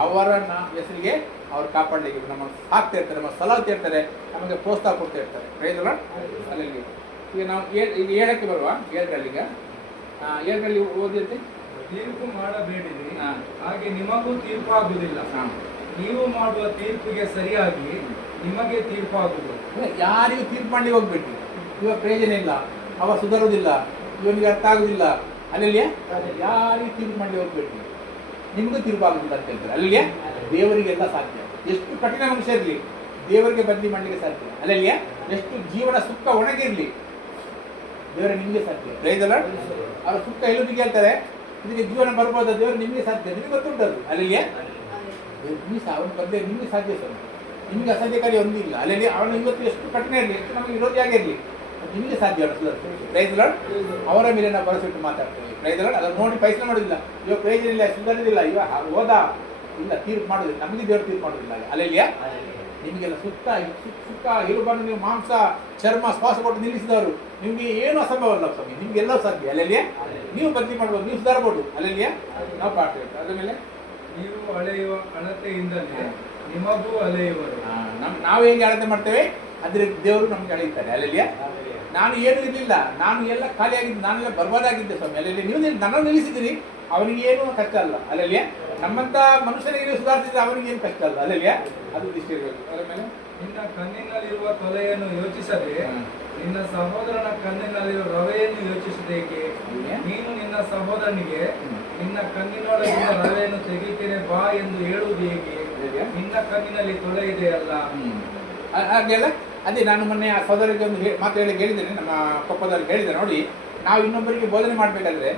ಅವರ ಹೆಸರಿಗೆ ಅವ್ರು ಕಾಪಾಡಲಿಕ್ಕೆ ನಮ್ಮ ಹಾಕ್ತಾ ಇರ್ತಾರೆ, ನಮ್ಮ ಸಲಹೆ ಇರ್ತಾರೆ, ನಮಗೆ ಪ್ರೋತ್ಸಾಹ ಕೊಡ್ತಾ ಇರ್ತಾರೆ. ಪ್ರೈದಲ್ಲ ಅಲ್ಲಿ. ಈಗ ನಾವು ಈಗ 7ಕ್ಕೆ ಬರುವ 7ರಲ್ಲಿ. ಈಗ 7ರಲ್ಲಿ ಓದಿರ್ತೀವಿ. ತೀರ್ಪು ಮಾಡಬೇಡಿರಿ, ಹಾಗೆ ನಿಮಗೂ ತೀರ್ಪು ಆಗುವುದಿಲ್ಲ. ನೀವು ಮಾಡುವ ತೀರ್ಪಿಗೆ ಸರಿಯಾಗಿ ನಿಮಗೆ ತೀರ್ಪು ಆಗುವುದು. ಯಾರಿಗೂ ತೀರ್ಪು ಮಾಡಿ ಹೋಗ್ಬೇಕು, ಇವಾಗ ಪ್ರಯೋಜನ ಇಲ್ಲ, ಅವ ಸುಧಾರುವುದಿಲ್ಲ, ಇವನಿಗೆ ಅರ್ಥ ಆಗುದಿಲ್ಲ, ಅಲ್ಲಿಯ. ಯಾರಿಗೂ ತೀರ್ಪು ಮಾಡಿ ಹೋಗ್ಬೇಕು, ನಿಮಗೂ ತೀರ್ಪು ಆಗುದಿಲ್ಲ ಅಂತ ಹೇಳ್ತಾರೆ, ಅಲ್ಲಿಯ. ದೇವರಿಗೆಲ್ಲ ಸಾಧ್ಯ. ಎಷ್ಟು ಕಠಿಣ ಮನುಷ್ಯ ಇರಲಿ, ದೇವರಿಗೆ ಬದಲಿ ಮಾಡಲಿಕ್ಕೆ ಸಾಧ್ಯ, ಅಲ್ಲಿಯ. ಎಷ್ಟು ಜೀವನ ಸುಖ ಒಣಗಿರ್ಲಿ, ದೇವರ ನಿಮಗೆ ಸಾಧ್ಯ. ಪ್ರೈದಲ್ಲ. ಅವ್ರ ಸುಖ ಎಲ್ಲದಿಗೆ ಹೇಳ್ತಾರೆ, ಇದಕ್ಕೆ ಜೀವನ ಬರ್ಬೋದು, ದೇವರು ನಿಮಗೆ ಸಾಧ್ಯ, ನಿಮಗೆ ಗೊತ್ತುಂಟದು, ಅಲ್ಲಿಯ. ಅವನು ಬಂದೆ ನಿಮಗೆ ಸಾಧ್ಯ ಸರ್, ನಿಮಗೆ ಅಸಾಧ್ಯ ಕಾರ್ಯ ಒಂದಿಲ್ಲ, ಅಲ್ಲಲ್ಲಿ. ಅವನು ಇವತ್ತು ಎಷ್ಟು ಕಠಿಣ ಇರಲಿ, ಎಷ್ಟು ನಮಗೆ ವಿರೋಧಿಯಾಗಿರಲಿ, ನಿಮಗೆ ಸಾಧ್ಯ. ಪ್ರೈದಲ್ಲ. ಅವರ ಮೇಲೆ ನಾವು ಭರವಸೆ ಇಟ್ಟು ಮಾತಾಡ್ತೇವೆ. ಪ್ರೈದಲ್ಲ. ಅದನ್ನು ನೋಡಿ ಪೈಸೆ ಮಾಡೋದಿಲ್ಲ, ಇವಾಗ ಪ್ರಯೋಜನ ಇಲ್ಲ, ಸುಧಾರಿದಿಲ್ಲ, ಇವಾಗ ಹೋದ ಇಲ್ಲ, ತೀರ್ಪು ಮಾಡೋದಿಲ್ಲ, ನಮಗೆ ದೇವರು ತೀರ್ಪು ಮಾಡೋದಿಲ್ಲ, ಅಲ್ಲಿಯ. ನಿಮಗೆಲ್ಲ ಸುತ್ತ ಇರುಬನ್ನು ನೀವು ಮಾಂಸ ಚರ್ಮ ಶ್ವಾಸ ಕೊಟ್ಟು ನಿಲ್ಲಿಸಿದವರು, ನಿಮಗೆ ಏನು ಅಸಂಭವ ಅಲ್ಲ ಸ್ವಾಮಿ, ನಿಮ್ಗೆಲ್ಲ ಸಾಧ್ಯ, ಅಲ್ಲಲ್ಲಿಯ. ನೀವು ಬದಲಿ ಮಾಡ್ಬೋದು, ನೀವು ಸುಧಾರಬಹುದು, ಅಲ್ಲಲ್ಲಿಯ. ನಾವು ಪಾಡ್ತೇವೆ. ಅದ್ರ ಮೇಲೆ ನೀವು ಅಳೆಯುವ ಅಳತೆಯಿಂದಲೇ ನಿಮಗೂ ಅಳೆಯುವರು. ನಾವು ಹೇಗೆ ಅಳತೆ ಮಾಡ್ತೇವೆ ಅದ್ರ ದೇವರು ನಮ್ಗೆ ಅಳೆಯುತ್ತಾರೆ, ಅಲ್ಲಲ್ಲಿಯ. ನಾನು ಏನು ಇರಲಿಲ್ಲ, ನಾನು ಎಲ್ಲ ಖಾಲಿಯಾಗಿದ್ದು, ನಾನೆಲ್ಲ ಬರ್ಬಾದಾಗಿದ್ದೆ ಸ್ವಾಮಿ, ಅಲ್ಲಲ್ಲಿ. ನೀವು ನನ್ನನ್ನು ನಿಲ್ಲಿಸಿದ್ದೀರಿ, ಅವನಿಗೆ ಏನು ಕಷ್ಟ ಅಲ್ಲ, ಅಲ್ಲಲ್ಲಿಯ. ನಮ್ಮಂತ ಮನುಷ್ಯನಿಗೆ ನೀವು ಸುಧಾರಿಸಿದ್ರೆ ಅವನಿಗೆ ಏನು ಕಷ್ಟ ಅಲ್ಲ, ಅಲ್ಲಲ್ಲಿಯ. ಅದು ದೃಷ್ಟಿ ಇರಬೇಕು. ಅದರ ಮೇಲೆ ನಿನ್ನ ಕಣ್ಣಿನಲ್ಲಿರುವ ತೊಲೆಯನ್ನು ಯೋಚಿಸದೆ ನಿನ್ನ ಸಹೋದರನ ಕಣ್ಣಿನಲ್ಲಿರುವ ರವೆಯನ್ನು ಯೋಚಿಸಬೇಕೆ? ನೀನು ನಿನ್ನ ಸಹೋದರನಿಗೆ ನಿನ್ನ ಕಣ್ಣಿನೊಳಗಿನ ರವೆಯನ್ನು ತೆಗೆಯುತ್ತೇನೆ ಬಾ ಎಂದು ಹೇಳುವುದು ಹೇಗೆ? ನಿನ್ನ ಕಣ್ಣಿನಲ್ಲಿ ತೊಲೆ ಇದೆಯಲ್ಲ. ಹಾಗೆಲ್ಲ ಅದೇ ನಾನು ಮೊನ್ನೆ ಆ ಸಹೋದರಿಗೆ ಒಂದು ಮಾತು ಹೇಳಿದ್ದೇನೆ, ನಮ್ಮ ಕೊಪ್ಪದವ್ರಿಗೆ ಹೇಳಿದೆ, ನೋಡಿ ನಾವು ಇನ್ನೊಬ್ಬರಿಗೆ ಬೋಧನೆ ಮಾಡಬೇಕಾದ್ರೆ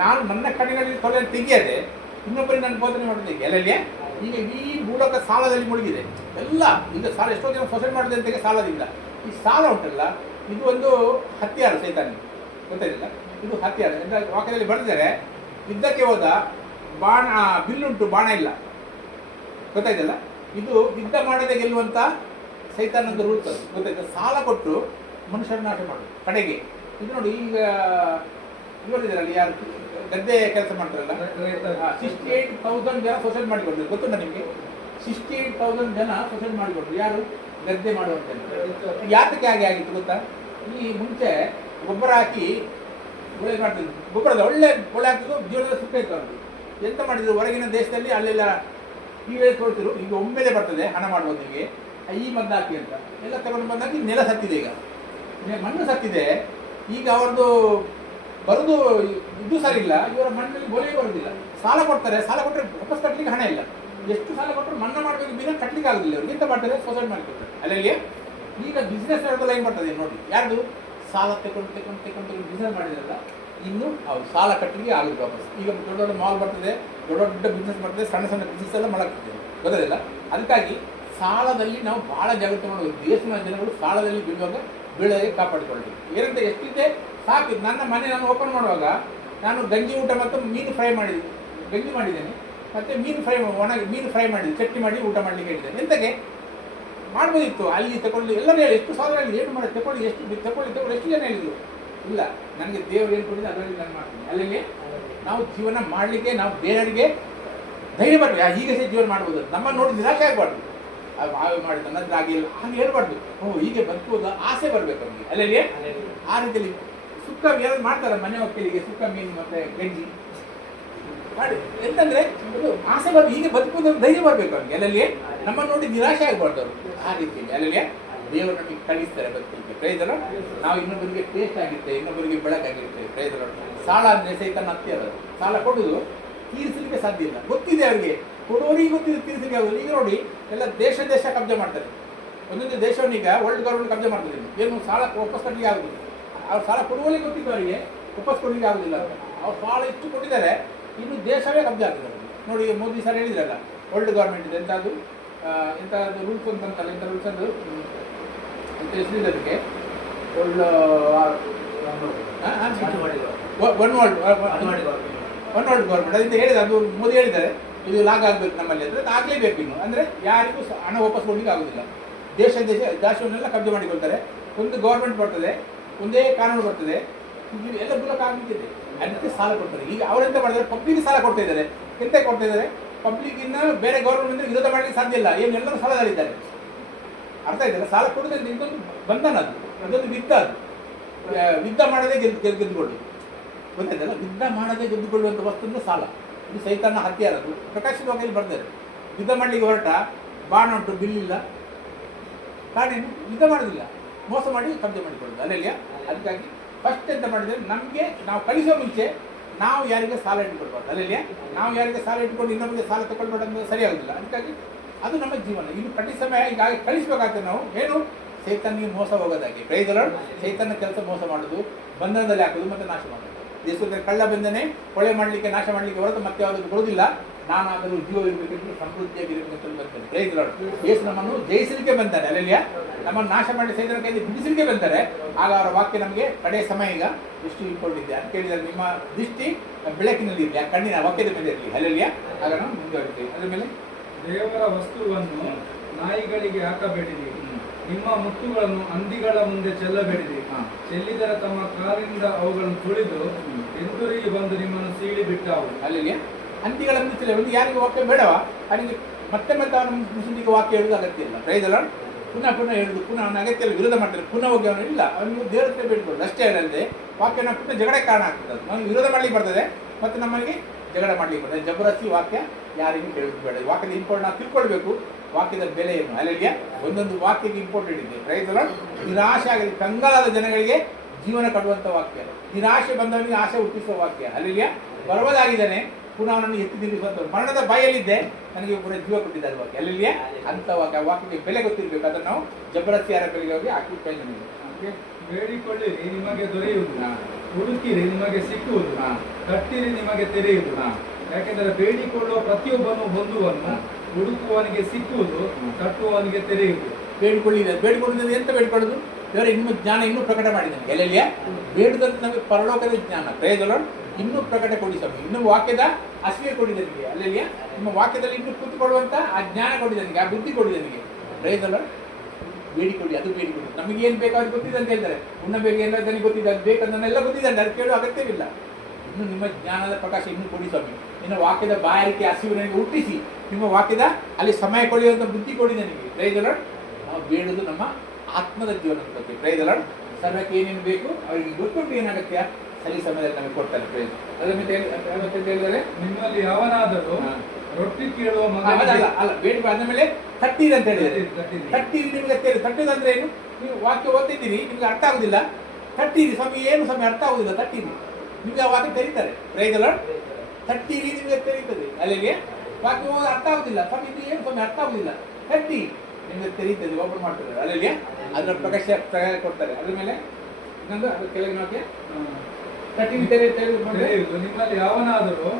ನಾನು ನನ್ನ ಕಣ್ಣಿನಲ್ಲಿ ತೊಲೆ ತೆಗಿಯದೆ ಇನ್ನೊಬ್ಬರಿಗೆ ನಾನು ಬೋಧನೆ ಮಾಡೋದಕ್ಕೆ, ಅಲ್ಲಲ್ಲಿಯ. ಈಗ ಈ ಮೂಲಕ ಸಾಲದಲ್ಲಿ ಮುಳುಗಿದೆ ಎಲ್ಲ. ಈಗ ಸಾಲ ಎಷ್ಟೋ ಜನ ಸೊಸೈಟಿ ಮಾಡಿದೆ ಅಂತ ಸಾಲದಿಂದ. ಈ ಸಾಲ ಉಂಟಲ್ಲ, ಇದು ಒಂದು ಹತ್ಯಾರ, ಸೈತಾನಿಗೆ ಗೊತ್ತಾಗಿಲ್ಲ, ಇದು ಹತ್ಯಾರ. ವಾಕ್ಯದಲ್ಲಿ ಬರೆದಿದ್ದಾರೆ, ಯುದ್ಧಕ್ಕೆ ಹೋದ ಬಾಣ ಬಿಲ್ಲುಂಟು ಬಾಣ ಇಲ್ಲ, ಗೊತ್ತಾಯ್ತಲ್ಲ. ಇದು ಯುದ್ಧ ಮಾಡದೆ ಗೆಲ್ಲುವಂತ ಸೈತಾನಂದ ರೂಲ್ಸ್, ಗೊತ್ತಾಯ್ತು. ಸಾಲ ಕೊಟ್ಟು ಮನುಷ್ಯರ ನಾಶ ಮಾಡೋದು ಕಡೆಗೆ. ಇದು ನೋಡಿ, ಈಗ ಇವರಿದ್ದಾರಲ್ಲ, ಯಾರು ಗದ್ದೆ ಕೆಲಸ ಮಾಡ್ತಾರಲ್ಲ, 68,000 ಜನ ಸೊಸೈಡ್ ಮಾಡಿಕೊಂಡ್ರು, ಗೊತ್ತುಂಟ ನಿಮಗೆ? 68,000 ಜನ ಸೊಸೈಡ್ ಮಾಡಿಕೊಂಡ್ರು, ಯಾರು? ಗದ್ದೆ ಮಾಡುವಂತ. ಯಾತಕ್ಕೆ ಹಾಗೆ ಆಗಿತ್ತು ಗೊತ್ತಾ? ಈ ಮುಂಚೆ ಗೊಬ್ಬರ ಹಾಕಿ ಒಳ್ಳೆ ಮಾಡ್ತಿದ್ರು, ಗೊಬ್ಬರದ ಒಳ್ಳೆ ಒಳ್ಳೆ ಹಾಕಿದ್ರು, ಜೀವನದ ಸುಖ ಇತ್ತು ಅವ್ರಿಗೆ. ಎಂತ ಮಾಡಿದ್ರು, ಹೊರಗಿನ ದೇಶದಲ್ಲಿ ಅಲ್ಲೆಲ್ಲ ಟಿವಿಯಲ್ಲಿ ತೋರಿಸಿದ್ರು, ಈಗ ಒಮ್ಮೆಲೆ ಬರ್ತದೆ ಹಣ ಮಾಡುವುದು, ನಿಮಗೆ ಈ ಮದ್ದು ಹಾಕಿ ಅಂತ ಎಲ್ಲ ತಗೊಂಡು ಬಂದಾಗಿ ನೆಲ ಸತ್ತಿದೆ, ಈಗ ಮಣ್ಣು ಸತ್ತಿದೆ. ಈಗ ಅವ್ರದ್ದು ಬರೋದು ಇದು ಸರಿ ಇಲ್ಲ, ಇವರ ಮಣ್ಣಲ್ಲಿ ಬೋಲೆ ಬರೋದಿಲ್ಲ. ಸಾಲ ಕೊಡ್ತಾರೆ, ಸಾಲ ಕೊಟ್ಟರೆ ವಾಪಸ್ ಕಟ್ಟಲಿಕ್ಕೆ ಹಣ ಇಲ್ಲ. ಎಷ್ಟು ಸಾಲ ಕೊಟ್ಟರು ಮನ್ನಾ ಮಾಡಬೇಕು, ಬಿನ ಕಟ್ಟಲಿಕ್ಕೆ ಆಗೋದಿಲ್ಲ. ಅವ್ರಿಗೆ ಎಂತ ಮಾಡ್ತಾರೆ, ಸೊಸೈಡ್ ಮಾಡಿಕೊಡ್ತಾರೆ, ಅಲ್ಲಲ್ಲಿ. ಈಗ ಬಿಸ್ನೆಸ್ ಹೇಳೋದಲ್ಲ ಏನು ಬರ್ತದೆ ನೋಡಿ, ಯಾರ್ದು ಸಾಲ ತಗೊಂಡು ಬಿಸ್ನೆಸ್ ಮಾಡಿದ್ರಲ್ಲ, ಇನ್ನು ಅವ್ರು ಸಾಲ ಕಟ್ಟಲಿಕ್ಕೆ ಆಗುತ್ತೆ ವಾಪಸ್. ಈಗ ದೊಡ್ಡ ದೊಡ್ಡ ಮಾಲ್ ಬರ್ತದೆ, ದೊಡ್ಡ ದೊಡ್ಡ ಬಿಸ್ನೆಸ್ ಬರ್ತದೆ, ಸಣ್ಣ ಸಣ್ಣ ಬಿಸ್ನೆಸ್ ಎಲ್ಲ ಮಾಡಾಕ್ತದೆ, ಗೊತ್ತದಿಲ್ಲ. ಅದಕ್ಕಾಗಿ ಸಾಲದಲ್ಲಿ ನಾವು ಭಾಳ ಜಾಗೃತಿ ಮಾಡಬೇಕು. ದೇಶದ ಜನಗಳು ಸಾಲದಲ್ಲಿ ಬೀಳೋದೇ ಕಾಪಾಡಿಕೊಳ್ಳಿ. ಏನಂತ ಎಷ್ಟಿದೆ ಸಾಕು. ನನ್ನ ಮನೆ ನಾನು ಓಪನ್ ಮಾಡುವಾಗ ನಾನು ಗಂಜಿ ಊಟ ಮತ್ತು ಮೀನು ಫ್ರೈ ಮಾಡಿದ್ದೀನಿ, ಗಂಜಿ ಮಾಡಿದ್ದೇನೆ ಮತ್ತು ಮೀನು ಫ್ರೈ ಮಾಡಿದ್ದೀನಿ, ಚಟ್ನಿ ಮಾಡಿ ಊಟ ಮಾಡಲಿಕ್ಕೆ ಹೇಳಿದ್ದೇನೆ. ಎಂತಕ್ಕೆ ಮಾಡ್ಬೋದಿತ್ತು, ಅಲ್ಲಿ ತಗೊಳ್ಳಿ ಎಲ್ಲರೂ ಹೇಳಿ ಎಷ್ಟು ಸಾವಿರ ಹೇಳಿ ಏನು ಮಾಡಿ ತಗೊಳ್ಳಿ, ಎಷ್ಟು ಜನ ಹೇಳಿದ್ರು. ಇಲ್ಲ, ನನಗೆ ದೇವರು ಏನು ಕೊಟ್ಟಿದ್ದು ಅದರಲ್ಲಿ ನಾನು ಮಾಡ್ತೀನಿ. ಅಲ್ಲಿಗೆ ನಾವು ಜೀವನ ಮಾಡಲಿಕ್ಕೆ ನಾವು ಬೇರೆಯವರಿಗೆ ಧೈರ್ಯ ಬರಬೇಕು. ಹೀಗೆ ಸಹ ಜೀವನ ಮಾಡ್ಬೋದು, ನಮ್ಮನ್ನು ನೋಡಿ ನಿರಾಶೆ ಆಗಬಾರ್ದು. ಹಾಗೆ ಮಾಡಿದ ನನ್ನದು ಆಗಿಲ್ಲ ಹಾಗೆ ಹೇಳ್ಬಾರ್ದು. ಹೀಗೆ ಬದುಕುವುದು ಆಸೆ ಬರಬೇಕು ಅವನಿಗೆ. ಅಲ್ಲಲ್ಲಿ ಆ ರೀತಿಯಲ್ಲಿ ಸುಕ್ಕ ಯಾರು ಮಾಡ್ತಾರೆ ಮನೆ ಮಕ್ಕಳಿಗೆ ಸುಕ್ಕ ಮೀನು ಮತ್ತು ಗಂಜಿ ಮಾಡಿ ಎಂತಂದ್ರೆ ಒಂದು ಆಸೆ ಬರಬೇಕು, ಹೀಗೆ ಬದುಕುವುದು ಧೈರ್ಯ ಬರಬೇಕು ಅವನಿಗೆ. ಅಲ್ಲಲ್ಲಿ ನಮ್ಮನ್ನು ನೋಡಿ ನಿರಾಶೆ ಆಗಬಾರ್ದು ಅವರು. ಆ ರೀತಿಯಲ್ಲಿ ಅಲ್ಲಲ್ಲಿ ದೇವರು ನಮಗೆ ಕಳಿಸ್ತಾರೆ ಬದುಕಲಿಕ್ಕೆ. ಪ್ರೈಸಲ್ಲ ನಾವು ಇನ್ನೊಬ್ಬರಿಗೆ ಟೇಸ್ಟ್ ಆಗಿರ್ತೇವೆ, ಇನ್ನೊಬ್ಬರಿಗೆ ಬೆಳಕಾಗಿರ್ತೇವೆ. ಪ್ರೈಸಲ್ಲ ಸಾಲ ಅಂದರೆ ಸೈತನ್ನ ಹತ್ತಿ ಅದ. ಸಾಲ ಕೊಡುವುದು ತೀರಿಸಲಿಕ್ಕೆ ಸಾಧ್ಯ ಇಲ್ಲ, ಗೊತ್ತಿದೆ ಅವರಿಗೆ, ಕೊಡೋರಿಗೆ ಗೊತ್ತಿದೆ, ತೀರಿಸಲಿಕ್ಕೆ ಆಗೋದು. ಈಗ ನೋಡಿ ಎಲ್ಲ ದೇಶ ಕಬ್ಜೆ ಮಾಡ್ತಾರೆ. ಒಂದೊಂದು ದೇಶವನ್ನು ಈಗ ವರ್ಲ್ಡ್ ಗವರ್ಮೆಂಟ್ ಕಬ್ಜೆ ಮಾಡ್ತಾರೆ. ಏನು ಸಾಲ ವಾಪಸ್ ಕಟ್ಟಲಿಕ್ಕೆ ಆಗುದಿಲ್ಲ. ಅವ್ರು ಸಾಲ ಕೊಡುವಲ್ಲಿ ಗೊತ್ತಿದ್ದು ಅವರಿಗೆ ವಾಪಸ್ ಕೊಡಲಿಕ್ಕೆ ಆಗುದಿಲ್ಲ. ಅವ್ರು ಸಾಲ ಇಷ್ಟು ಕೊಟ್ಟಿದ್ದಾರೆ, ಇನ್ನು ದೇಶವೇ ಕಬ್ಜೆ ಆಗ್ತದೆ. ನೋಡಿ ಮೋದಿ ಸರ್ ಹೇಳಿದ್ರಲ್ಲ, ವರ್ಲ್ಡ್ ಗವರ್ಮೆಂಟ್ ಇದೆ ಎಂತಾದ್ರು ರೂಲ್ಸ್ ಅಂತಲ್ಲ, ಎಂಥ ರೂಲ್ಸ್ ಅದು ಅಂತ ಹೆಸರಿದೆ ಅದಕ್ಕೆ. ಒಳ್ಳೆ ಒನ್ ವರ್ಲ್ಡ್ ಗವರ್ಮೆಂಟ್ ಅದರಿಂದ ಹೇಳಿದೆ. ಅದು ಮೋದಿ ಹೇಳಿದ್ದಾರೆ ಇದು ಲಾಗ್ ಆಗಬೇಕು ನಮ್ಮಲ್ಲಿ ಅಂದರೆ ಆಗಲೇಬೇಕು. ಇನ್ನು ಅಂದರೆ ಯಾರಿಗೂ ಹಣ ವಾಪಸ್ ಕೊಡಲಿಕ್ಕೆ ಆಗೋದಿಲ್ಲ. ದೇಶವನ್ನೆಲ್ಲ ಕಬ್ಜೆ ಮಾಡಿಕೊಳ್ತಾರೆ. ಒಂದು ಗೌರ್ಮೆಂಟ್ ಬರ್ತದೆ, ಒಂದೇ ಕಾನೂನು ಬರ್ತದೆ, ಎಲ್ಲ ಮೂಲಕ ಆಗಲಿಕ್ಕಿದೆ. ಅದಕ್ಕೆ ಸಾಲ ಕೊಡ್ತಾರೆ. ಈಗ ಅವರೆಂತ ಮಾಡಿದ್ದಾರೆ, ಪಬ್ಲಿಕ್ ಸಾಲ ಕೊಡ್ತಾ ಇದ್ದಾರೆ. ಎಂತ ಕೊಡ್ತಾ ಇದ್ದಾರೆ, ಪಬ್ಲಿಕ್ಕಿಂದ ಬೇರೆ ಗೌರ್ಮೆಂಟ್ ವಿರೋಧ ಮಾಡಲಿಕ್ಕೆ ಸಾಧ್ಯ ಇಲ್ಲ. ಏನು ಎಲ್ಲರೂ ಸಾಲದಲ್ಲಿದ್ದಾರೆ, ಅರ್ಥ ಆಯ್ತಲ್ಲ. ಸಾಲ ಕೊಡೋದ್ರಿಂದ ಇದೊಂದು ಬಂಧನ, ಅದೊಂದು ಯುದ್ಧ ಮಾಡದೆ ಗೆದ್ದುಕೊಳ್ಳು, ಗೊತ್ತಾಯ್ತಲ್ಲ. ಯುದ್ಧ ಮಾಡದೆ ಗೆದ್ದುಕೊಳ್ಳುವಂಥ ವಸ್ತುವಿನ ಸಾಲ. ಇದು ಸೈತಾನ ಹತ್ಯಾರದು. ಪ್ರಕಾಶ್ ವಾಕ್ಯಲ್ಲಿ ಬರ್ತಾರೆ, ಯುದ್ಧ ಮಾಡಲಿಕ್ಕೆ ಹೊರಟ ಬಾಣ ಉಂಟು, ಬಿಲ್ಲಿಲ್ಲ, ಕಾರಣೇನು ಯುದ್ಧ ಮಾಡೋದಿಲ್ಲ, ಮೋಸ ಮಾಡಿ ಕಬ್ಜೆ ಮಾಡಿಕೊಳ್ಳೋದು ಅಲ್ಲೆಲ್ಲ. ಅದಕ್ಕಾಗಿ ಫಸ್ಟ್ ಎಂತ ಮಾಡಿದರೆ, ನಮಗೆ ನಾವು ಕಳಿಸೋ ಮುಂಚೆ ನಾವು ಯಾರಿಗೆ ಸಾಲ ಇಟ್ಕೊಳ್ಬಾರ್ದು ಅಲ್ಲೆಲ್ಲ. ನಾವು ಯಾರಿಗೆ ಸಾಲ ಇಟ್ಕೊಂಡು ಇನ್ನೊಬ್ಬರಿಗೆ ಸಾಲ ತಗೊಳ್ಬಾರ್ದು ಅನ್ನೋದು ಸರಿಯಾಗೋದಿಲ್ಲ. ಅದಕ್ಕಾಗಿ ಅದು ನಮ್ಮ ಜೀವನ. ಇನ್ನು ಕಡಿಮೆ ಸಮಯ ಹೀಗಾಗಿ ಕಳಿಸ್ಬೇಕಾಗ್ತದೆ ನಾವು. ಏನು ಚೈತನ್ಯ ಮೋಸ ಹೋಗೋದಾಗಿ ಪ್ರೈಸಲ್ಲ. ಚೈತನ್ಯ ಕೆಲಸ ಮೋಸ ಮಾಡೋದು, ಬಂಧನದಲ್ಲಿ ಹಾಕೋದು ಮತ್ತು ನಾಶ ಮಾಡೋದು. ದೇಶದಲ್ಲಿ ಕಳ್ಳ ಬಂದನೆ ಕೊಳೆ ಮಾಡಲಿಕ್ಕೆ, ನಾಶ ಮಾಡಲಿಕ್ಕೆ ಹೊರತು ಮತ್ತೆ ಯಾವುದನ್ನು ಕೊಡೋದಿಲ್ಲ. ನಾನಾದರೂ ಜೀವ ಇರಬೇಕೆಂದು ಸಮೃದ್ಧಿಯಾಗಿರಬೇಕಂತ ಬರ್ತಾರೆ. ಪ್ರೈಸಲ್ಲ. ಯೇಸು ನಮ್ಮನ್ನು ಜಯಿಸಲಿಕ್ಕೆ ಬಂತಾರೆ ಅಲ್ಲೆಲ್ಲ. ನಮ್ಮನ್ನು ನಾಶ ಮಾಡಿ ಸೈತನ ಕೈಯಲ್ಲಿ ಬಿಡಿಸಲಿಕ್ಕೆ ಬಂತಾರೆ. ಆಗ ಅವರ ವಾಕ್ಯ ನಮಗೆ ಕಡೆಯ ಸಮಯ ಈಗ ಎಷ್ಟು ಇಂಪಾರ್ಟೆಂಟ್ ಇದೆ ಅಂತ ಕೇಳಿದರೆ, ನಿಮ್ಮ ದೃಷ್ಟಿ ಬೆಳಕಿನಲ್ಲಿ ಇರಲಿ, ಆ ಕಣ್ಣಿನ ವಾಕ್ಯದ ಮೇಲೆ ಇರಲಿ ಅಲ್ಲೆಲ್ಲ. ಆಗ ನಾವು ಮುಂದುವರಿತೇವೆ. ಅದರ ಮೇಲೆ ದೇವರ ವಸ್ತುವನ್ನು ನಾಯಿಗಳಿಗೆ ಹಾಕಬೇಡಿರಿ, ನಿಮ್ಮ ಮುತ್ತುಗಳನ್ನು ಹಂದಿಗಳ ಮುಂದೆ ಚೆಲ್ಲಬೇಡಿರಿ. ಚೆಲ್ಲಿದರೆ ತಮ್ಮ ಕಾಲಿನಿಂದ ಅವುಗಳನ್ನು ತುಳಿದು ಹಿಂದಿರುಗಿ ಬಂದು ನಿಮ್ಮನ್ನು ಸೀಳಿ ಬಿಟ್ಟಾವು. ಅಲ್ಲಿಗೆ ಹಂದಿಗಳ ಮುಂದೆ ಚೆಲ್ಲ. ಯಾರಿಗೆ ವಾಕ್ಯ ಬೇಡವಾ ಅವನಿಗೆ ಮತ್ತೆ ಅವನ ಮುಸ್ಲಿಮಿಗೆ ವಾಕ್ಯ ಹೇಳುವುದು ಅಗತ್ಯ ಇಲ್ಲ. ಪ್ರೈಸಲ್ಲ. ಪುನಃ ಹೇಳುದು, ಪುನಃ ಅವನ ಅಗತ್ಯ ಇಲ್ಲ, ವಿರೋಧ ಮಾಡ್ತಾರೆ. ಪುನಃ ಹೋಗಿ ಅವನು ಇಲ್ಲ, ಅವನಿಗೆ ದೇವರ ಹತ್ರ ಬೇಡ್ಕೊಳ್ಳೋದು ಅಷ್ಟೇ ಅಲ್ಲದೆ ವಾಕ್ಯನ ಪುನಃ ಜಗಳಕ್ಕೆ ಕಾರಣ ಆಗ್ತದೆ. ಅದು ನಮಗೆ ವಿರೋಧ ಮಾಡ್ಲಿಕ್ಕೆ ಬರ್ತದೆ ಮತ್ತು ನಮ್ಮನಿಗೆ ಜಗಳ ಮಾಡ್ಲಿಕ್ಕೆ ಬರ್ತದೆ. ಜಬರಸ್ತಿ ವಾಕ್ಯ ಯಾರಿಗೂ ಕೇಳೋದು ಬೇಡ. ವಾಕ್ಯದ ಇಂಪಾರ್ಟೆಂಟ್ ನಾವು ತಿಳ್ಕೊಳ್ಬೇಕು, ವಾಕ್ಯದ ಬೆಲೆ ಏನು ಅಲ್ಲಿಗೆ. ಒಂದೊಂದು ವಾಕ್ಯಕ್ಕೆ ಇಂಪಾರ್ಟೆಂಟ್ ಇದೆ. ಪ್ರೈಸಲ್ಲ. ನಿರಾಶೆ ಆಗಲಿ ಕಂಗಾಲಾದ ಜನಗಳಿಗೆ ಜೀವನ ಕಡುವಂಥ ವಾಕ್ಯ, ನಿರಾಶೆ ಬಂದವನಿಗೆ ಆಶೆ ಹುಟ್ಟಿಸುವ ವಾಕ್ಯ ಅಲ್ಲಿಗೆ. ಬರಬಹುದಾಗಿದ್ದಾನೆ, ಪುನಃ ಅವನನ್ನು ಎತ್ತಿ ನಿಲ್ಲಿಸುವಂಥ, ಮರಣದ ಬಾಯಲ್ಲಿದ್ದೆ ನನಗೆ ಪುನಃ ಜೀವ ಕೊಟ್ಟಿದ್ದಾರೆ ವಾಕ್ಯ ಅಲ್ಲಿಗೆ. ಅಂಥ ವಾಕ್ಯ, ವಾಕ್ಯಕ್ಕೆ ಬೆಲೆ ಗೊತ್ತಿರಬೇಕು. ಅದನ್ನು ನಾವು ಜಬರಸ್ತಿಯಾರ ಬೆಲೆಗೆ ಹೋಗಿ ಹಾಕಿ ಕೈ ನಮಗೆ. ಬೇಡಿಕೊಳ್ಳಿರಿ ನಿಮಗೆ ದೊರೆಯುವುದು, ಹುಡುಕಿರಿ ನಿಮಗೆ ಸಿಕ್ಕುವುದು, ತಟ್ಟಿರಿ ನಿಮಗೆ ತೆರೆಯುವುದು. ಯಾಕೆಂದರೆ ಬೇಡಿಕೊಳ್ಳುವ ಪ್ರತಿಯೊಬ್ಬನು ಹೊಂದುವನು, ಹುಡುಕುವವನಿಗೆ ಸಿಕ್ಕುವುದು, ತಟ್ಟುವವನಿಗೆ ತೆರೆಯುವುದು. ಬೇಡಿಕೊಳ್ಳುವುದು ಎಂತ ಬೇಡಿಕೊಳ್ಳೋದು? ದೇವರ ಇನ್ನೂ ಜ್ಞಾನ ಇನ್ನೂ ಪ್ರಕಟ ಮಾಡಿದ್ದಾನೆ ಎಲ್ಲೆಲ್ಲಿಯ. ಬೇಡುದಂತ ನಮಗೆ ಪರಲೋಕದ ಜ್ಞಾನ ಪ್ರಯೋಜನ ಇನ್ನೂ ಪ್ರಕಟಗೊಳಿಸಬೇಕು. ಇನ್ನೂ ವಾಕ್ಯದ ಹಸಿವೆ ಕೊಡಿದನಿಗೆ ಅಲ್ಲೆಲ್ಲಿಯ. ನಿಮ್ಮ ವಾಕ್ಯದಲ್ಲಿ ಇನ್ನೂ ಕೂತ್ಕೊಳ್ಳುವಂಥ ಆ ಜ್ಞಾನ ಕೊಡಿದನಿಗೆ, ಆ ಬುದ್ಧಿ ಕೊಡಿದನಿಗೆ ಪ್ರಯೋಜನ. ಬೇಡಿಕೊಳ್ಳಿ, ಅದು ಬೇಡಿಕೊಳ್ಳಿ. ನಮಗೆ ಏನು ಬೇಕಾದ್ರೂ ಗೊತ್ತಿದೆ ಅಂತ ಹೇಳ್ತಾರೆ. ಉಣ್ಣಬೇಕು ಎಲ್ಲ ನನಗೆ ಗೊತ್ತಿದೆ, ಅದು ಬೇಕಂದನ್ನೆಲ್ಲ ಗೊತ್ತಿದೆ, ಅದು ಕೇಳೋ ಅಗತ್ಯವಿಲ್ಲ. ಇನ್ನು ನಿಮ್ಮ ಜ್ಞಾನದ ಪ್ರಕಾಶ ಇನ್ನೂ ಕೊಡಿ ಸ್ವಾಮಿ. ಇನ್ನು ವಾಕ್ಯದ ಬಾಯಾರಿಕೆ ಹಸಿವು ನನಗೆ ಹುಟ್ಟಿಸಿ, ನಿಮ್ಮ ವಾಕ್ಯದ ಅಲ್ಲಿ ಸಮಯ ಕೊಡುವಂಥ ಬುದ್ಧಿ ಕೊಡಿ ನನಗೆ. ಪ್ರೈಸಲ್ಲ. ನಾವು ಬೇಡುವುದು ನಮ್ಮ ಆತ್ಮದ ಜೀವನದ ಬಗ್ಗೆ. ಪ್ರೈಸಲ್ಲ. ಸರ್ವಕ್ಕೆ ಏನೇನು ಬೇಕು ಅವರಿಗೆ ಗೊತ್ತುಂಟು, ಏನಾಗತ್ಯ ಸರಿ ಸಮಯದಲ್ಲಿ ನಮಗೆ ಕೊಡ್ತಾರೆ. ಪ್ರೈಸ್ ಅದನ್ನು ಹೇಳಿದರೆ, ನಿಮ್ಮಲ್ಲಿ ಯಾವನಾದರೂ ರೊಟ್ಟಿ ಕೇಳುವ ಅಲ್ಲ ಬೇಡ ಅಂದ ಮೇಲೆ ತಟ್ಟಿರಿ ಅಂತ ಹೇಳಿದರೆ, ತಟ್ಟಿರಿ ನಿಮಗೆ ತಟ್ಟುದಂದ್ರೆ ಏನು? ನೀವು ವಾಕ್ಯ ಓದ್ತಿದ್ದೀರಿ, ನಿಮ್ಗೆ ಅರ್ಥ ಆಗುದಿಲ್ಲ, ತಟ್ಟಿರಿ ಸ್ವಾಮಿ. ಏನು ಸ್ವಾಮಿ ಅರ್ಥ ಆಗುದಿಲ್ಲ, ತಟ್ಟಿರಿ. ನಿಮ್ಗೆ ಆ ವಾಕ್ಯ ತೆರೀತಾರೆ. ಪ್ರೈಸಲ್ಲ. ತಟ್ಟಿರಿ ನಿಮಗೆ ತೆರೀತದೆ ಅಲ್ಲಿಗೆ. ವಾಕ್ಯ ಅರ್ಥ ಆಗುದಿಲ್ಲ ಸ್ವಾಮಿ, ಇದು ಏನು ಸ್ವಾಮಿ ಅರ್ಥ ಆಗುದಿಲ್ಲ, ತಟ್ಟಿ ನಿಮಗೆ ತೆರೀತದೆ, ಓಪನ್ ಮಾಡ್ತಾರೆ ಅಲ್ಲಲ್ಲಿ ಅದರ ಪ್ರಕಾಶ ಕೊಡ್ತಾರೆ. ಅದ್ರ ಮೇಲೆ ಇನ್ನೊಂದು ಅದ್ರ ಕೆಳಗಿನ ವಾಕ್ಯ ಕಟ್ಟಿಗೆ ತೆರೆಯುವುದು. ನಿಮ್ಮಲ್ಲಿ ಯಾವನಾದರೂ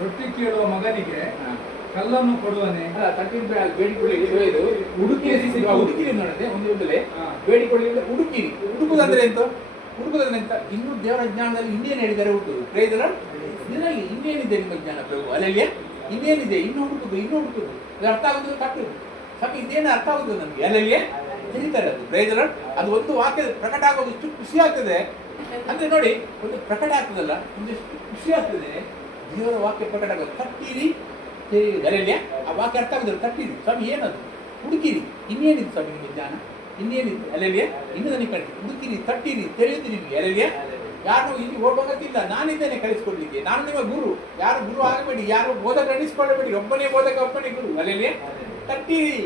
ರೊಟ್ಟಿ ಕೇಳುವ ಮಗನಿಗೆ ಕಲ್ಲನ್ನು ಕೊಡುವನೆ. ಬೇಡಿಕೊಳ್ಳಿ ಹುಡುಕಿರಿ ನೋಡದೆ ಒಂದೇ ಬೇಡಿಕೊಳ್ಳಿ ಹುಡುಕಿರಿ. ಹುಡುಕುದಂದ್ರೆ ಎಂತ? ಹುಡುಕುದಂದ್ರೆ ಎಂತ? ಇನ್ನೂ ದೇವರ ಜ್ಞಾನದಲ್ಲಿ ಇನ್ನೇನು ಹೇಳಿದ್ದಾರೆ ಹುಡುಕುದು. ಪ್ರಯೋಜನ ಇದರಲ್ಲಿ ಇನ್ನೇನಿದೆ ನಿಮ್ಮ ಜ್ಞಾನ ಪ್ರಭು ಅಲ್ಲಲ್ಲಿಯ ಇನ್ನೇನಿದೆ? ಇನ್ನೂ ಹುಡುಕುದು ಅದು ಅರ್ಥ ಆಗುದು ತಪ್ಪುದು. ಸ್ವಾಮಿ ಇದೇನು ಅರ್ಥ ಆಗುದು ನಮ್ಗೆ ಅಲ್ಲಲ್ಲಿಯೇ ತಿಳಿತಾರೆ ಅದು. ಪ್ರಯೋಜನ ಅದು ಒಂದು ವಾಕ್ಯ ಪ್ರಕಟ ಆಗೋದು ಇಷ್ಟು ಖುಷಿ ಆಗ್ತದೆ ಅಂದ್ರೆ ನೋಡಿ, ಒಂದು ಪ್ರಕಟ ಆಗ್ತದಲ್ಲ ಒಂದಿಷ್ಟು ಖುಷಿ ಆಗ್ತದೆ. ದೇವರ ವಾಕ್ಯ ಪ್ರಕಟ ಆಗೋದು. ತಟ್ಟಿರಿ ಅಲ್ಲಲ್ಲಿಯ ಆ ವಾಕ್ಯ ಅರ್ಥ ಆಗುದಿಲ್ಲ. ತಟ್ಟಿರಿ ಸ್ವಾಮಿ ಏನದು? ಹುಡುಕಿರಿ. ಇನ್ನೇನಿದೆ ಸ್ವಾಮಿ ನಿಮಗೆ ಜ್ಞಾನ? ಇನ್ನೇನಿದೆ ಅಲ್ಲಲ್ಲಿಯ? ಇನ್ನು ನನಗೆ ಕಟ್ಟಿ ಹುಡುಕಿರಿ, ತಟ್ಟಿರಿ, ತೆರೆಯುತ್ತೀರಿ ನಿಮಗೆ ಅಲ್ಲಲ್ಲಿಯ. ಯಾರು ಇಲ್ಲಿ ಹೋಗೋಗತ್ತಿಲ್ಲ, ನಾನಿದ್ದೇನೆ ಕಳಿಸ್ಕೊಡ್ಲಿಕ್ಕೆ. ನಾನು ನಿಮ್ಮ ಗುರು. ಯಾರು ಗುರು ಆಗಬೇಡಿ, ಯಾರು ಬೋಧಕ ಎಣಿಸ್ಕೊಳ್ಳಬೇಡಿ. ಒಬ್ಬನೇ ಬೋಧಕ, ಒಬ್ಬನೇ ಗುರು ಅಲ್ಲಲ್ಲಿಯ. ತಟ್ಟಿರಿ.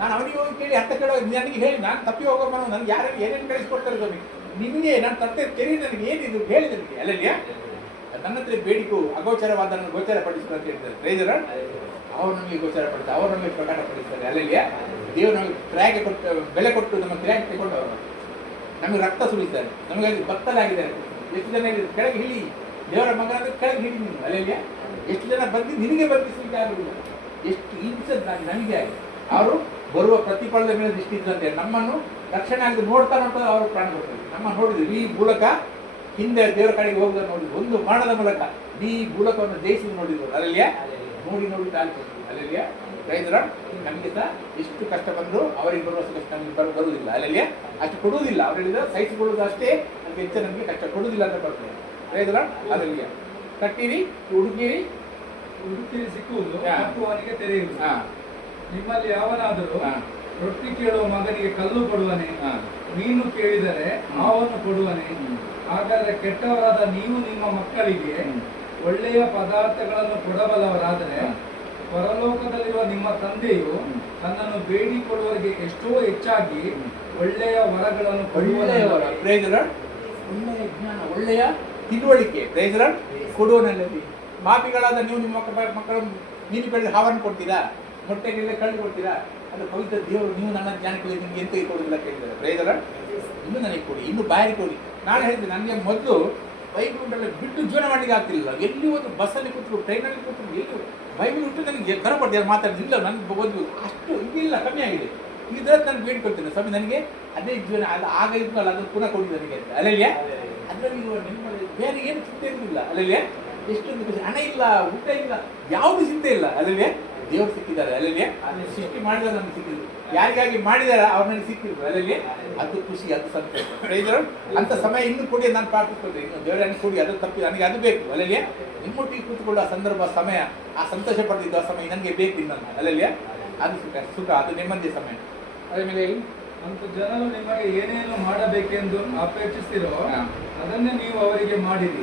ನಾನು ಅವನಿಗೆ ಹೋಗಿ ಕೇಳಿ ಅರ್ಥ ಕೇಳೋ ನನಗೆ ಹೇಳಿ, ನಾನು ತಪ್ಪಿ ಹೋಗೋ ನನಗೆ ಯಾರು ಏನೇನು ಕಳಿಸ್ಕೊಡ್ತಾರೆ ಸ್ವಾಮಿ ನಿಮಗೆ ನಾನು ತಟ್ಟೆ ತೆರಿ, ನನಗೆ ಏನಿದು ಹೇಳಿ ನನಗೆ ಅಲ್ಲಲ್ಲಿಯ. ನನ್ನ ಹತ್ರ ಬೇಡಿಕು ಅಗೋಚರವಾದ ಗೋಚರ ಪಡಿಸ್ತಾರೆ ಅಂತ ಹೇಳ್ತಾರೆ. ಪ್ರೈಸರ ಅವರು ನಮಗೆ ಗೋಚರ ಪಡಿಸ್ತಾರೆ, ಅವರು ನಮಗೆ ಪ್ರಕಟ ಪಡಿಸ್ತಾರೆ ಅಲ್ಲಲ್ಲಿಯ. ದೇವರು ನಮಗೆ ಕ್ರ್ಯಾಗೆ ಕೊಟ್ಟು ಬೆಲೆ ಕೊಟ್ಟು ನಮ್ಮ ಕ್ರ್ಯಾಕ್ ತಗೊಂಡು ಅವರು ನಮಗೆ ರಕ್ತ ಸುರಿತಾರೆ, ನಮಗಾಗಿ ಬತ್ತಲಾಗಿದ್ದಾರೆ. ಎಷ್ಟು ಜನ ಕೆಳಗೆ ಹಿಡಿ, ದೇವರ ಮಗ ಅಂದ್ರೆ ಕೆಳಗೆ ಹಿಡಿ ನೀನು ಅಲ್ಲಲ್ಲಿಯ. ಎಷ್ಟು ಜನ ಬಂದು ನಿನಗೆ ಬಂಧಿಸಲಿಕ್ಕೆ ಆಗುದಿಲ್ಲ. ಎಷ್ಟು ಇನ್ಸೆಂಟ್ ನಮಗೆ ಆಗಿ ಅವರು ಬರುವ ಪ್ರತಿಫಲದ ಮೇಲೆ ದೃಷ್ಟಿ ಇದ್ದಂತೆ ನಮ್ಮನ್ನು ರಕ್ಷಣೆ ಆಗಿ ನೋಡ್ತಾ ಅವರು ಪ್ರಾಣ ಕೊಡ್ತಾರೆ. ನಮ್ಮ ನೋಡಿದ್ರು ಈ ಮೂಲಕ ಹಿಂದೆ ದೇವರ ಕಡೆಗೆ ಹೋಗುವುದನ್ನು ನೋಡಿದ್ರು. ಒಂದು ಮರಣದ ಮೂಲಕ ಈ ಮೂಲಕವನ್ನು ಜಯಿಸಿ ನೋಡಿದ್ರು ಅಲ್ಲಲ್ಲಿಯ. ನೋಡಿ ತಾಳ್ಕೊಡ್ತೀವಿ ಅಲ್ಲಲ್ಲಿಯ. ರೈತರ ನಮಗೆ ಸಹ ಎಷ್ಟು ಕಷ್ಟ ಬಂದರೂ ಅವರಿಗೆ ಬರುವಷ್ಟು ಕಷ್ಟ ನಮಗೆ ಬರುವುದಿಲ್ಲ ಅಲ್ಲಲ್ಲಿಯ. ಅಷ್ಟು ಕೊಡುವುದಿಲ್ಲ. ಅವ್ರು ಹೇಳಿದ್ರೆ ಸಹಿಸಿಕೊಳ್ಳುವುದು ಅಷ್ಟೇ, ಅದಕ್ಕೆ ಹೆಚ್ಚು ನಮಗೆ ಕಷ್ಟ ಕೊಡುವುದಿಲ್ಲ ಅಂತ ಬರ್ತದೆ. ರೈತರ ಅಲ್ಲಲ್ಲಿಯ. ಕಟ್ಟಿರಿ, ಹುಡುಕಿರಿ ಸಿಕ್ಕುವುದು, ಅವನಿಗೆ ತೆರೆಯುವುದು. ನಿಮ್ಮಲ್ಲಿ ಯಾವನಾದರೂ ರೊಟ್ಟಿ ಕೇಳುವ ಮಗನಿಗೆ ಕಲ್ಲು ಕೊಡುವನೆ, ನೀನು ಕೇಳಿದರೆ ಮಾವನ್ನು ಕೊಡುವನೆ. ಹಾಗಾದ್ರೆ ಕೆಟ್ಟವರಾದ ನೀವು ನಿಮ್ಮ ಮಕ್ಕಳಿಗೆ ಒಳ್ಳೆಯ ಪದಾರ್ಥಗಳನ್ನು ಕೊಡಬಲ್ಲವರಾದರೆ ಪರಲೋಕದಲ್ಲಿರುವ ನಿಮ್ಮ ತಂದೆಯು ತನ್ನನ್ನು ಬೇಡಿಕೊಳ್ಳುವವರಿಗೆ ಎಷ್ಟೋ ಹೆಚ್ಚಾಗಿ ಒಳ್ಳೆಯ ವರಗಳನ್ನು ಒಳ್ಳೆಯ ಜ್ಞಾನ, ಒಳ್ಳೆಯ ತಿಳುವಳಿಕೆ ಕೊಡುವನಲ್ಲಿ. ಮಾಪಿಗಳಾದ ನೀವು ನಿಮ್ಮ ಮಕ್ಕಳು ನೀನು ಬೆಳೆದ ಹಾವನ್ನು ಕೊಡ್ತೀರಾ, ಮೊಟ್ಟೆಗೆಲ್ಲ ಕಳ್ಳಿ ಕೊಡ್ತೀರಾ? ಅದು ಪವಿತ್ರ ದೇವರು ನೀವು ನನ್ನ ಜ್ಞಾನಕ್ಕೆ ನಿಮ್ಗೆ ಎಂತ ಕೊಡುವುದಿಲ್ಲ ಕೇಳಿದ್ದಾರೆ. ಪ್ರೈಸರ ಇನ್ನೂ ನನಗೆ ಕೊಡಿ, ಇನ್ನೂ ಬಾಯಿಗೆ ಕೊಡಿ. ನಾನು ಹೇಳಿದೆ ನನಗೆ ಮೊದಲು ಬೈಬಲ್ ಬಿಟ್ಟು ಜೀವನ ಮಾಡಲಿಕ್ಕೆ ಆಗ್ತಿಲ್ಲ. ಎಲ್ಲಿ ಒಂದು ಬಸ್ಸಲ್ಲಿ ಕೂತ್ರು, ಟ್ರೈನಲ್ಲಿ ಕೂತ್ರು, ಎಲ್ಲಿ ಬೈಬಲ್ ಬಿಟ್ಟು ನನಗೆ ಕರಪಡ್ತೀವಿ ಮಾತಾಡೋದಿಲ್ಲ. ನನಗೆ ಓದು ಅಷ್ಟು ಇದಿಲ್ಲ, ಕಮ್ಮಿ ಆಗಿದೆ. ಇದರ ನಾನು ಬೇಡ್ಕೊಳ್ತೇನೆ ಸ್ವಾಮಿ ನನಗೆ ಅದೇ ಜೀವನ ಅದು ಆಗ ಇದ್ನಲ್ಲ ಅದನ್ನು ಪುನಃ ಕೊಡಿ ನನಗೆ ಅಂತ ಅಲ್ಲಲ್ಲಿಯ. ಅದರಲ್ಲಿ ನಿಮ್ಮಲ್ಲಿ ಬೇರೆ ಏನು ಚಿಂತೆ ಇರಲಿಲ್ಲ ಅಲ್ಲಲ್ಲಿಯ. ಎಷ್ಟೊಂದು ಖುಷಿ, ಹಣ ಇಲ್ಲ, ಊಟ ಇಲ್ಲ, ಯಾವುದು ಚಿಂತೆ ಇಲ್ಲ ಅಲ್ಲಲ್ಲಿಯ. ದೇವರು ಸಿಕ್ಕಿದ್ದಾರೆ ಅಲ್ಲಲ್ಲಿಯ. ಸೃಷ್ಟಿ ಮಾಡಿದ ನಮ್ಗೆ ಸಿಕ್ಕಿದ್ರು, ಯಾರಿಗಾಗಿ ಮಾಡಿದಾರ ಅವ್ರ ನನಗೆ ಸಿಕ್ಕಿದ್ರು ಅಲ್ಲಲ್ಲಿಯ. ಅದು ಖುಷಿ, ಅದು ಸಂತೋಷ. ಪ್ರೈಸರು ಅಂತ ಸಮಯ ಇನ್ನೂ ಕೊಡಿ ನಾನು ಪ್ರಾರ್ಥಿಸ್ಕೊಳ್ತೇನೆ. ಇನ್ನು ದೇವರನ್ನು ಕೊಡಿ, ಅದು ತಪ್ಪಿ ನನಗೆ ಅದು ಬೇಕು ಅಲ್ಲಲ್ಲಿಯ. ನಿಮ್ಮೊಟ್ಟಿಗೆ ಕೂತ್ಕೊಳ್ಳೋ ಸಂದರ್ಭ, ಸಮಯ, ಆ ಸಂತೋಷ ಪಡೆದಿದ್ದು ಆ ಸಮಯ ನನಗೆ ಬೇಕು ಇನ್ನೊಂದು ಅಲ್ಲಲ್ಲಿಯ. ಅದು ಸುಖ, ಅದು ನೆಮ್ಮದಿಯ ಸಮಯ. ಅದ್ರ ಮೇಲೆ ಅಂತ ಜನರು ನಿಮಗೆ ಏನೇನು ಮಾಡಬೇಕೆಂದು ಅಪೇಕ್ಷಿಸಿರೋ ಅದನ್ನೇ ನೀವು ಅವರಿಗೆ ಮಾಡಿರಿ.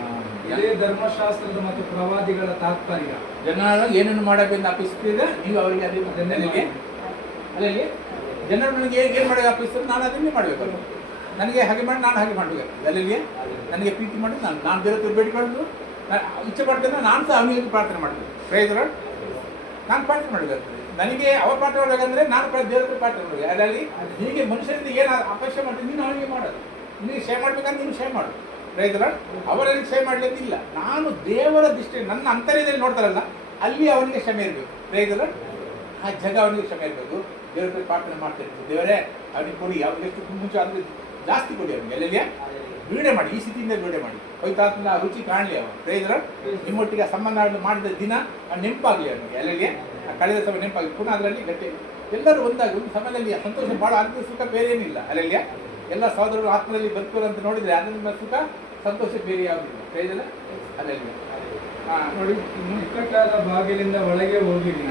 ಇದೇ ಧರ್ಮಶಾಸ್ತ್ರದ ಮತ್ತು ಪ್ರವಾದಿಗಳ ತಾತ್ಪರ್ಯ. ಜನರು ಏನೇನು ಮಾಡಬೇಕೆಂದು ಅಪೇಕ್ಷಿಸಿದ್ರೆ ನೀವು ಅವರಿಗೆ ಅದನ್ನೇ ಅಲ್ಲಲ್ಲಿ. ಜನರು ನನಗೆ ಏನು ಮಾಡೋಕೆ ಅಪೇಕ್ಷಿಸಿದ್ರೆ ನಾನು ಅದನ್ನೇ ಮಾಡಬೇಕು. ನನಗೆ ಹಾಗೆ ಮಾಡಿ ನಾನು ಹಾಗೆ ಮಾಡಬೇಕು ಅಲ್ಲಲ್ಲಿಯೇ. ನನಗೆ ಪ್ರೀತಿ ಮಾಡಿ ನಾನು ದೇವರ ಬೇಡಿಕೊಳ್ಳೋದು ಇಚ್ಛೆ ಪಡ್ತೇನೆ. ನಾನು ಸಹ ಅವನಿಗೆ ಪ್ರಾರ್ಥನೆ ಮಾಡಬೇಕು. ಪ್ರೈಸರ ನಾನು ಪ್ರಾರ್ಥನೆ ಮಾಡಬೇಕು. ನನಗೆ ಅವ್ರು ಪ್ರಾರ್ಥನೆ ಮಾಡಬೇಕಂದ್ರೆ ನಾನು ದೇವರ ಪ್ರಾರ್ಥನೆ ಮಾಡಬೇಕು. ಅದರಲ್ಲಿ ನಿನಗೆ ಮನುಷ್ಯರಿಂದ ಏನು ಅಪೇಕ್ಷೆ ಮಾಡ್ತೀನಿ ನೀನು ಅವನಿಗೆ ಮಾಡೋದು. ನಿನಗೆ ಶೇ ಮಾಡ್ಬೇಕಂದ್ರೆ ನೀನು ಶೇ ಮಾಡು. ರೈತರ ಅವರಲ್ಲಿ ಕ್ಷಮೆ ಮಾಡಲಿಕ್ಕಿಲ್ಲ. ನಾನು ದೇವರ ದೃಷ್ಟಿ ನನ್ನ ಅಂತರ್ಯದಲ್ಲಿ ನೋಡ್ತಾರಲ್ಲ ಅಲ್ಲಿ ಅವನಿಗೆ ಕ್ಷಮೆ ಇರಬೇಕು. ರೈತರ ಆ ಜಗ ಅವನಿಗೆ ಕ್ಷಮೆ ಇರಬೇಕು. ದೇವರ ಪ್ರಾರ್ಥನೆ ಮಾಡ್ತಾ ಇರ್ತೀವಿ, ದೇವರೇ ಅವನಿಗೆ ಕೊಡಿ, ಅವ್ರಿಗೆ ಎಷ್ಟು ಮುಂಚೆ ಅಂದರೆ ಜಾಸ್ತಿ ಕೊಡಿ ಅವನಿಗೆ ಎಲ್ಲೆಲ್ಲಿಯ ಬಿಡುಗಡೆ ಮಾಡಿ, ಈ ಸ್ಥಿತಿಯಿಂದ ಬಿಡುಗಡೆ ಮಾಡಿ. ಪವಿತ್ರಾತ್ಮನ ರುಚಿ ಕಾಣಲಿ ಅವನು. ರೈತರ ನಿಮ್ಮೊಟ್ಟಿಗೆ ಸಂಬಂಧ ಮಾಡಿದ ದಿನ ನೆನಪಾಗಲಿ ಅವನಿಗೆ ಎಲ್ಲೆಲ್ಲಿಯ. ಕಳೆದ ಸಮಯ ನೆನಪಾಗಲಿ, ಪುನಃ ಅದರಲ್ಲಿ ಗಟ್ಟಿ ಎಲ್ಲರೂ ಒಂದಾಗಿ ಒಂದು ಸಮಯದಲ್ಲಿ ಸಂತೋಷ ಭಾಳ ಅಂತ ಸುಖ ಬೇರೆ ಏನಿಲ್ಲ ಅಲ್ಲೆಲ್ಲಿಯ. ಎಲ್ಲ ಸಹೋದರರು ಆತ್ಮದಲ್ಲಿ ಬದುಕೋರು ಅಂತ ನೋಡಿದರೆ ಅದರಿಂದ ಸುಖ ಸಂತೋಷ ಬೇರೆ ಯಾವುದಿಲ್ಲ. ಪ್ರಯೋಜನ ಅಲ್ಲೆಲ್ಲ ನೋಡಿ. ಇಕ್ಕಟ್ಟಾದ ಬಾಗಿಲಿಂದ ಒಳಗೆ ಹೋಗಿರಿ,